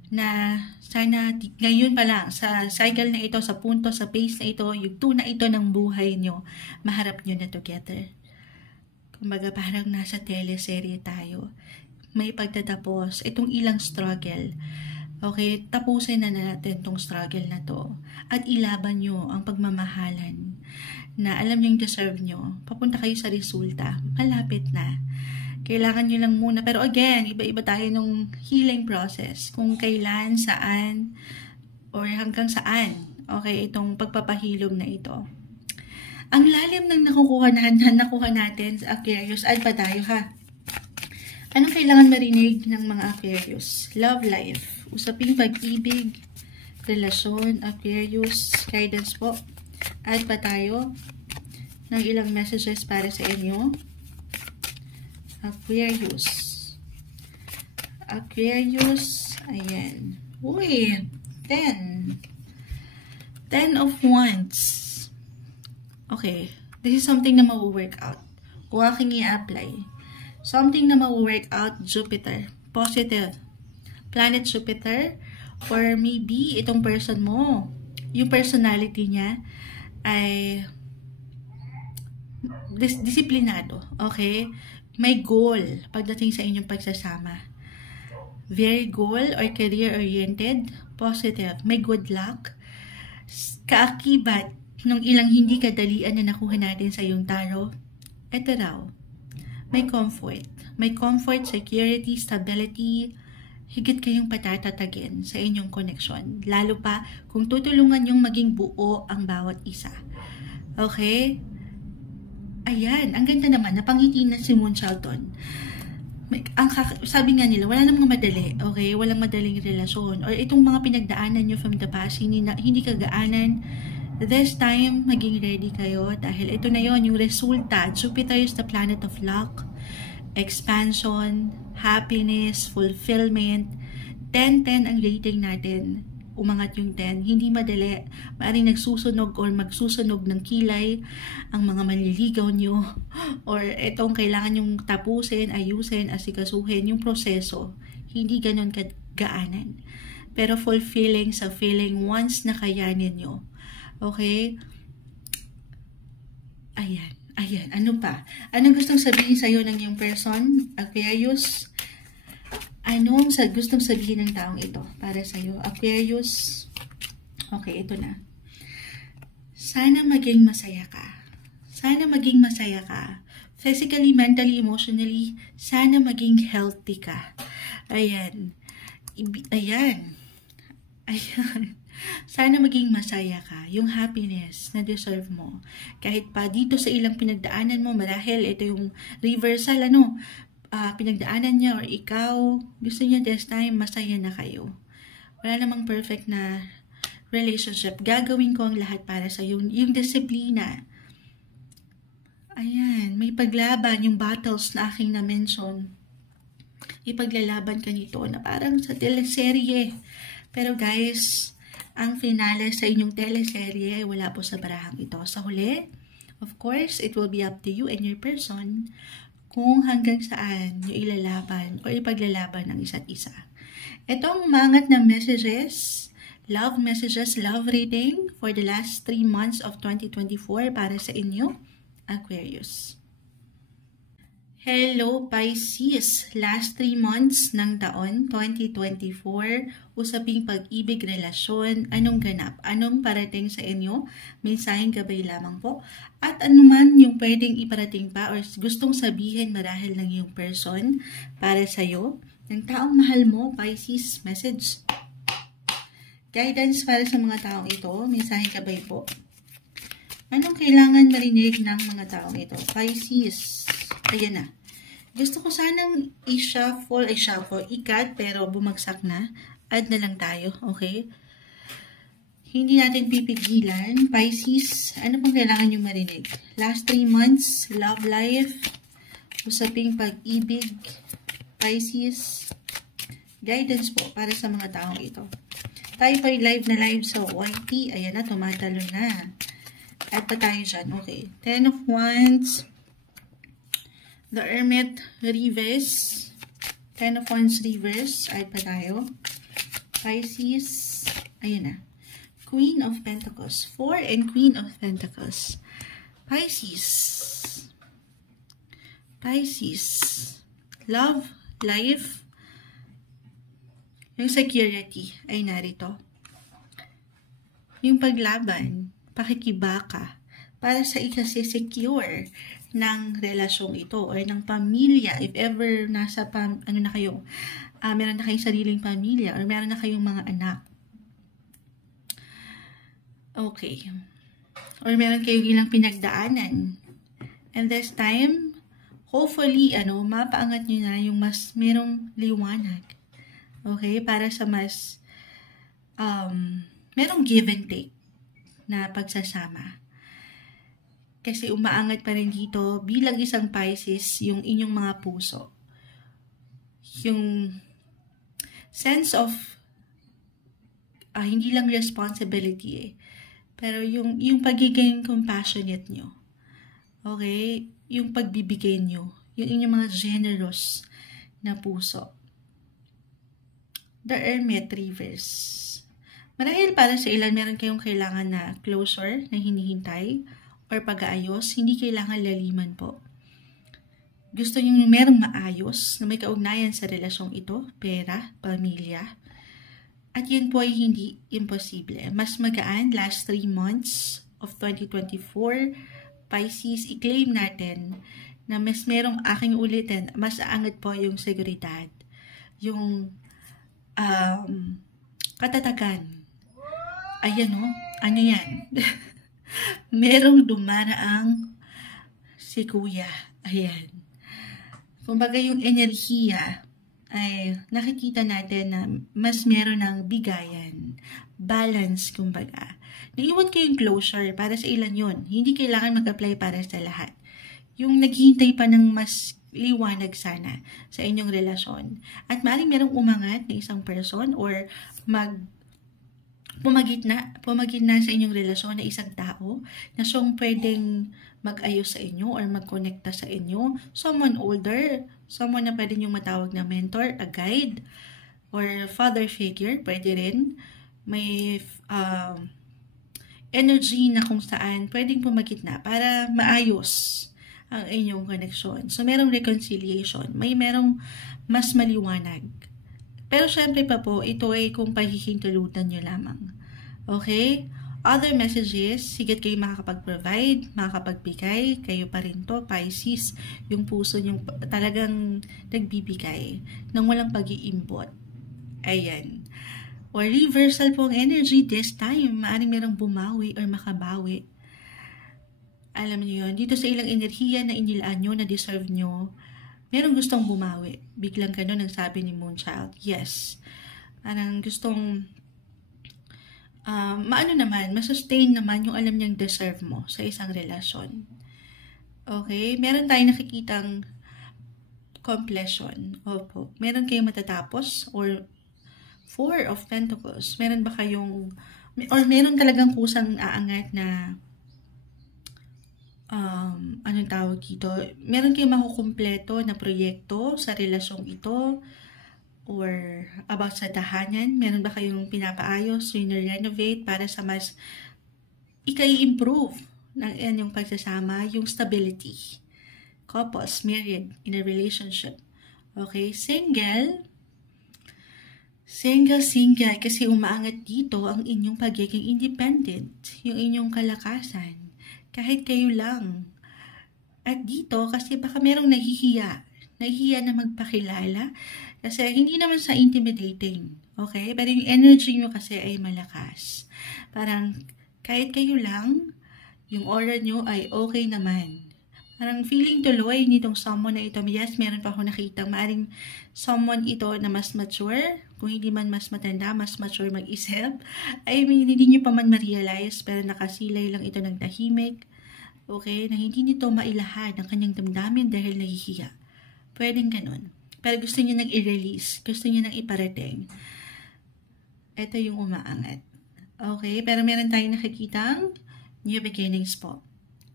na sana ngayon pa lang, sa cycle na ito, sa punto, sa pace na ito, yung tuna ito ng buhay nyo, maharap nyo na together. Kumbaga parang nasa teleserye tayo. May pagtatapos, itong ilang struggle. Okay, tapusin na natin itong struggle na to. At ilaban nyo ang pagmamahalan na alam nyo yung deserve nyo. Papunta kayo sa resulta. Malapit na. Kailangan nyo lang muna. Pero again, iba-iba tayo ng healing process. Kung kailan, saan, or hanggang saan. Okay, itong pagpapahilom na ito. Ang lalim ng nakuha natin sa Aquarius. Add pa tayo ha. Anong kailangan marinig ng mga Aquarius? Love life. Usaping pag-ibig, relasyon, Aquarius, guidance po. Add pa tayo ng ilang messages para sa inyo. Aquarius. Aquarius. Ayan. Uy, 10. 10 of Wands. Okay. This is something na ma-work out. Kung aking i-apply. Something na ma-work out, Jupiter. Positive. Planet Jupiter. Or maybe, itong person mo, yung personality niya ay disiplinado. Okay? May goal pagdating sa inyong pagsasama. Very goal or career-oriented. Positive. May good luck. Kaakibat nung ilang hindi kadalian na nakuha natin sa iyong tarot. Ito raw. May comfort. May comfort, security, stability. Higit kayong patatatagin sa inyong connection. Lalo pa kung tutulungan yung maging buo ang bawat isa. Okay? Ayan. Ang ganda naman. Napangiti na si Moon Charlton. Sabi nga nila, wala namang madali. Okay? Walang madaling relasyon. Or itong mga pinagdaanan nyo from the past, hindi kagaanan. This time, maging ready kayo dahil ito na yon yung resulta. Jupiter is the planet of luck, expansion, happiness, fulfillment. 10-10 ang rating natin. Umangat yung 10. Hindi madali. Maaaring nagsusunog or magsusunog ng kilay ang mga manliligaw nyo. Or itong kailangan yung tapusin, ayusin, asikasuhin yung proseso. Hindi ganon kagaanan. Pero fulfilling sa feeling once na kayanin nyo. Okay? Ayan. Ayan. Ano pa? Anong gustong sabihin sa'yo ng iyong person? Aquarius? Anong gustong sabihin ng taong ito para sa'yo? Aquarius? Okay, ito na. Sana maging masaya ka. Sana maging masaya ka. Physically, mentally, emotionally, sana maging healthy ka. Ayan. Ayan. Ayan. Sana maging masaya ka. Yung happiness na deserve mo. Kahit pa dito sa ilang pinagdaanan mo, marahil ito yung reversal, pinagdaanan niya or ikaw, gusto niya this time, masaya na kayo. Wala namang perfect na relationship. Gagawin ko ang lahat para sa yung disiplina. Ayan, may paglaban, yung battles na aking na-mention. Ipaglalaban ka nito na parang sa teleserye. Pero guys, ang finale sa inyong teleserye ay wala po sa barahang ito. Sa huli, of course, it will be up to you and your person kung hanggang saan yung ilalaban o ipaglalaban ng isa't isa. Itong umangat na messages, love reading for the last 3 months of 2024 para sa inyo, Aquarius. Hello Pisces, last 3 months ng taon 2024, usaping pag-ibig, relasyon, anong ganap, anong parating sa inyo, mensaheng gabay lamang po, at anuman yung pwedeng iparating pa or gustong sabihin marahil ng yung person para sa'yo, ng taong mahal mo, Pisces, message. Guidance para sa mga taong ito, mensaheng gabay po. Anong kailangan marinig ng mga taong ito? Pisces. Ayan na. Gusto ko sanang i-shuffle, ikat, pero bumagsak na. Add na lang tayo, okay? Hindi natin pipigilan. Pisces, ano pong kailangan nyo marinig? Last 3 months, love life, usaping pag-ibig, Pisces. Guidance po para sa mga taong ito. Tayo pa live na live sa YT. Ayan na, tumatalo na. Add pa tayo dyan. Okay. 10 of Wands. The Hermit reverse. 10 of Wands reverse. Add pa tayo. Pisces. Ayan na. Queen of Pentacles. 4 and Queen of Pentacles. Pisces. Pisces. Love, life, yung security ay narito. Yung paglaban, pakikibaka para sa ikasisecure ng relasyong ito or ng pamilya. If ever nasa meron na kayong sariling pamilya or meron na kayong mga anak. Okay. Or meron kayong ilang pinagdaanan. And this time, hopefully, mapaangat nyo na yung mas merong liwanag. Okay? Para sa mas merong give and take na pagsasama. Kasi umaangat pa rin dito bilang isang Pisces yung inyong mga puso. Yung sense of hindi lang responsibility pero yung pagiging compassionate nyo. Okay? Yung pagbibigay nyo. Yung inyong mga generous na puso. The Hermit reverse. Marahil para sa ilan, meron kayong kailangan na closure na hinihintay or pag-aayos, hindi kailangan laliman po. Gusto nyo merong maayos na may kaugnayan sa relasyong ito, pera, pamilya, at yun po ay hindi imposible. Mas magaan, last 3 months of 2024, Pisces, i-claim natin na mas merong aking ulitin, mas aangat po yung seguridad, yung katatagan. Ayan ano yan? Merong dumaraang si kuya. Ayan. Kumbaga yung enerhiya ay nakikita natin na mas meron ng bigayan. Balance, kumbaga. Naiwan kayong closure para sa ilan yun. Hindi kailangan mag-apply para sa lahat. Yung naghihintay pa ng mas liwanag sana sa inyong relasyon. At maaaring merong umangat na isang person or pumagitna sa inyong relasyon na isang tao na siyang pwedeng mag-ayos sa inyo or mag-connecta sa inyo. Someone older, someone na pwede nyo matawag na mentor, a guide, or father figure, pwede rin. May energy na kung saan pwedeng pumagitna para maayos ang inyong connection. So, merong reconciliation. Merong mas maliwanag. Pero syempre pa po, ito ay kung pahihintulutan nyo lamang. Okay? Other messages, higit kayo makakapag-provide, makakapagbigay, kayo pa rin to, Pisces, yung puso yung talagang nagbibigay nang walang pag-iimbot. Ayan. Or reversal po ang energy this time, maaaring merong bumawi or makabawi. Alam niyo yun, dito sa ilang enerhiya na inilaan nyo, na deserve nyo, merong gustong bumawi. Biglang gano'n ang sabi ni Moonchild. Yes. Parang gustong maano naman, masustain naman yung alam niyang deserve mo sa isang relasyon. Okay? Meron tayong nakikitang completion. Opo. Meron kayong matatapos or Four of Pentacles. Meron ba kayong, or meron talagang kusang aangat na anong tawag dito? Meron kayong makukumpleto na proyekto sa relasyong ito? Or about sa tahanan, meron ba kayong pinapaayos, renovate para sa mas i-improve ng inyong pagsasama, yung stability. Couples, married, in a relationship. Okay, single, kasi umaangat dito ang inyong pagiging independent, yung inyong kalakasan, kahit kayo lang. At dito, kasi baka merong nahihiya na magpakilala, kasi hindi naman sa intimidating, okay? Pero yung energy nyo kasi ay malakas. Parang kahit kayo lang, yung aura nyo ay okay naman. Parang feeling tuloy nitong someone na ito. Yes, meron pa ako nakita. Maaring someone ito na mas mature, kung hindi man mas matanda, mas mature mag-isip. I mean, hindi nyo pa man ma-realize, pero nakasilay lang ito ng tahimik. Okay? Na hindi nito mailahad ang kanyang damdamin dahil nahihiya. Pwedeng ganun. Pero gusto niya nang i-release. Gusto niya nang iparating. Ito yung umaangat. Okay? Pero meron tayong nakikitang new beginnings po.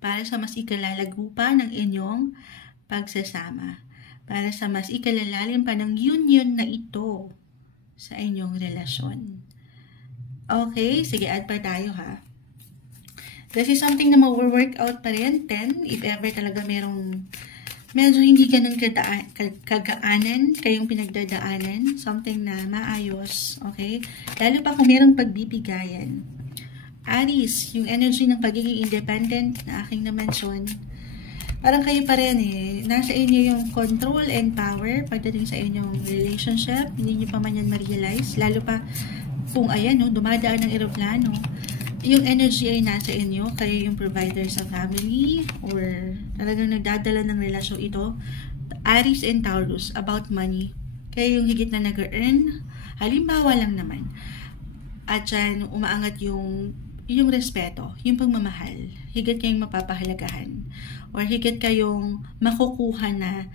Para sa mas ikalalago pa ng inyong pagsasama. Para sa mas ikalalalim pa ng union na ito sa inyong relasyon. Okay? Sige, add pa tayo ha. This is something na ma-work out pa rin. 10, if ever talaga merong medyo hindi ganun kagaanan kayong pinagdadaanan, something na maayos, okay? Lalo pa kung merong pagbibigayan. Aries, yung energy ng pagiging independent na aking na-mention, parang kayo pa rin nasa inyo yung control and power pagdating sa inyong relationship, hindi nyo pa man yan ma-realize, lalo pa kung ayan, dumadaan ng eroplano, yung energy ay nasa inyo, kayo yung provider sa family or talagang nagdadala ng relasyon ito. Aries and Taurus, about money. Kayo yung higit na nag-earn. Halimbawa lang naman. At dyan, umaangat yung respeto, yung pagmamahal. Higit kayong mapapahalagahan. Or higit kayong makukuha na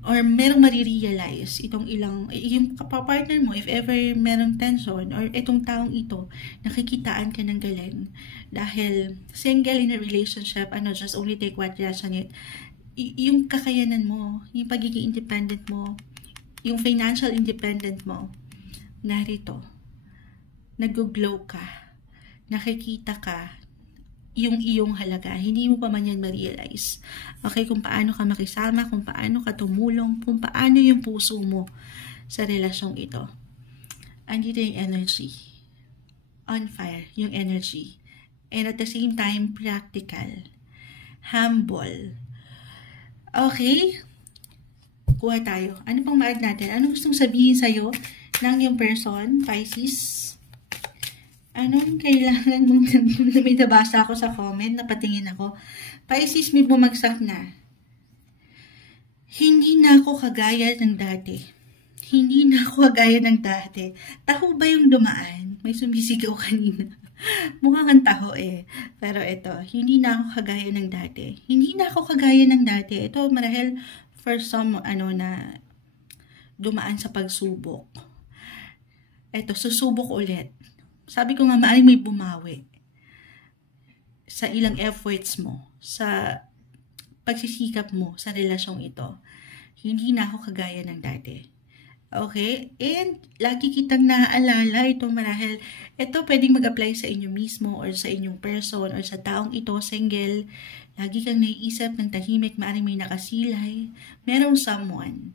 or merong marirealize itong yung partner mo, if ever merong tension, or itong taong ito, nakikitaan ka ng galing. Dahil single in a relationship, just only take what resonate. Yung kakayanan mo, yung pagiging independent mo, yung financial independent mo, narito. Nag-glow ka. Nakikita ka yung iyong halaga. Hindi mo pa man yan ma-realize. Okay, kung paano ka makisama, kung paano ka tumulong, kung paano yung puso mo sa relasyong ito. Andito yung energy. On fire, yung energy. And at the same time, practical. Humble. Okay? Kuha tayo. Ano pang ma-add natin? Ano gustong sabihin sa'yo ng yung person, Pisces? Anong kailangan mong may nabasa ako sa comment, napatingin ako. Pisces, may bumagsak na. Hindi na ako kagaya ng dati. Hindi na ako kagaya ng dati. Taho ba yung dumaan? May sumisigaw kanina. Mukha kang taho Pero ito, hindi na ako kagaya ng dati. Hindi na ako kagaya ng dati. Ito marahil for some, na dumaan sa pagsubok. Ito, susubok ulit. Sabi ko nga, maaaring may bumawi sa ilang efforts mo, sa pagsisikap mo sa relasyong ito. Hindi na ako kagaya ng dati. Okay? And lagi kitang naaalala ito marahil, ito pwedeng mag-apply sa inyo mismo or sa inyong person or sa taong ito, single. Lagi kang naiisip ng tahimik, maaaring may nakasilay. Merong someone.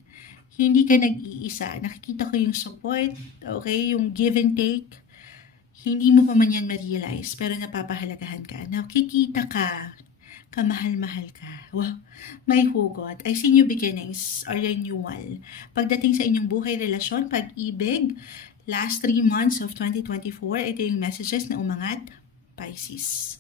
Hindi ka nag-iisa. Nakikita ko yung support, okay? Yung give and take. Hindi mo pa man yan ma-realize, pero napapahalagahan ka. Nakikita ka. Kamahal-mahal ka. Wow, may hugot. I see new beginnings or renewal. Pagdating sa inyong buhay, relasyon, pag-ibig, last 3 months of 2024, ito yung messages na umangat, Pisces.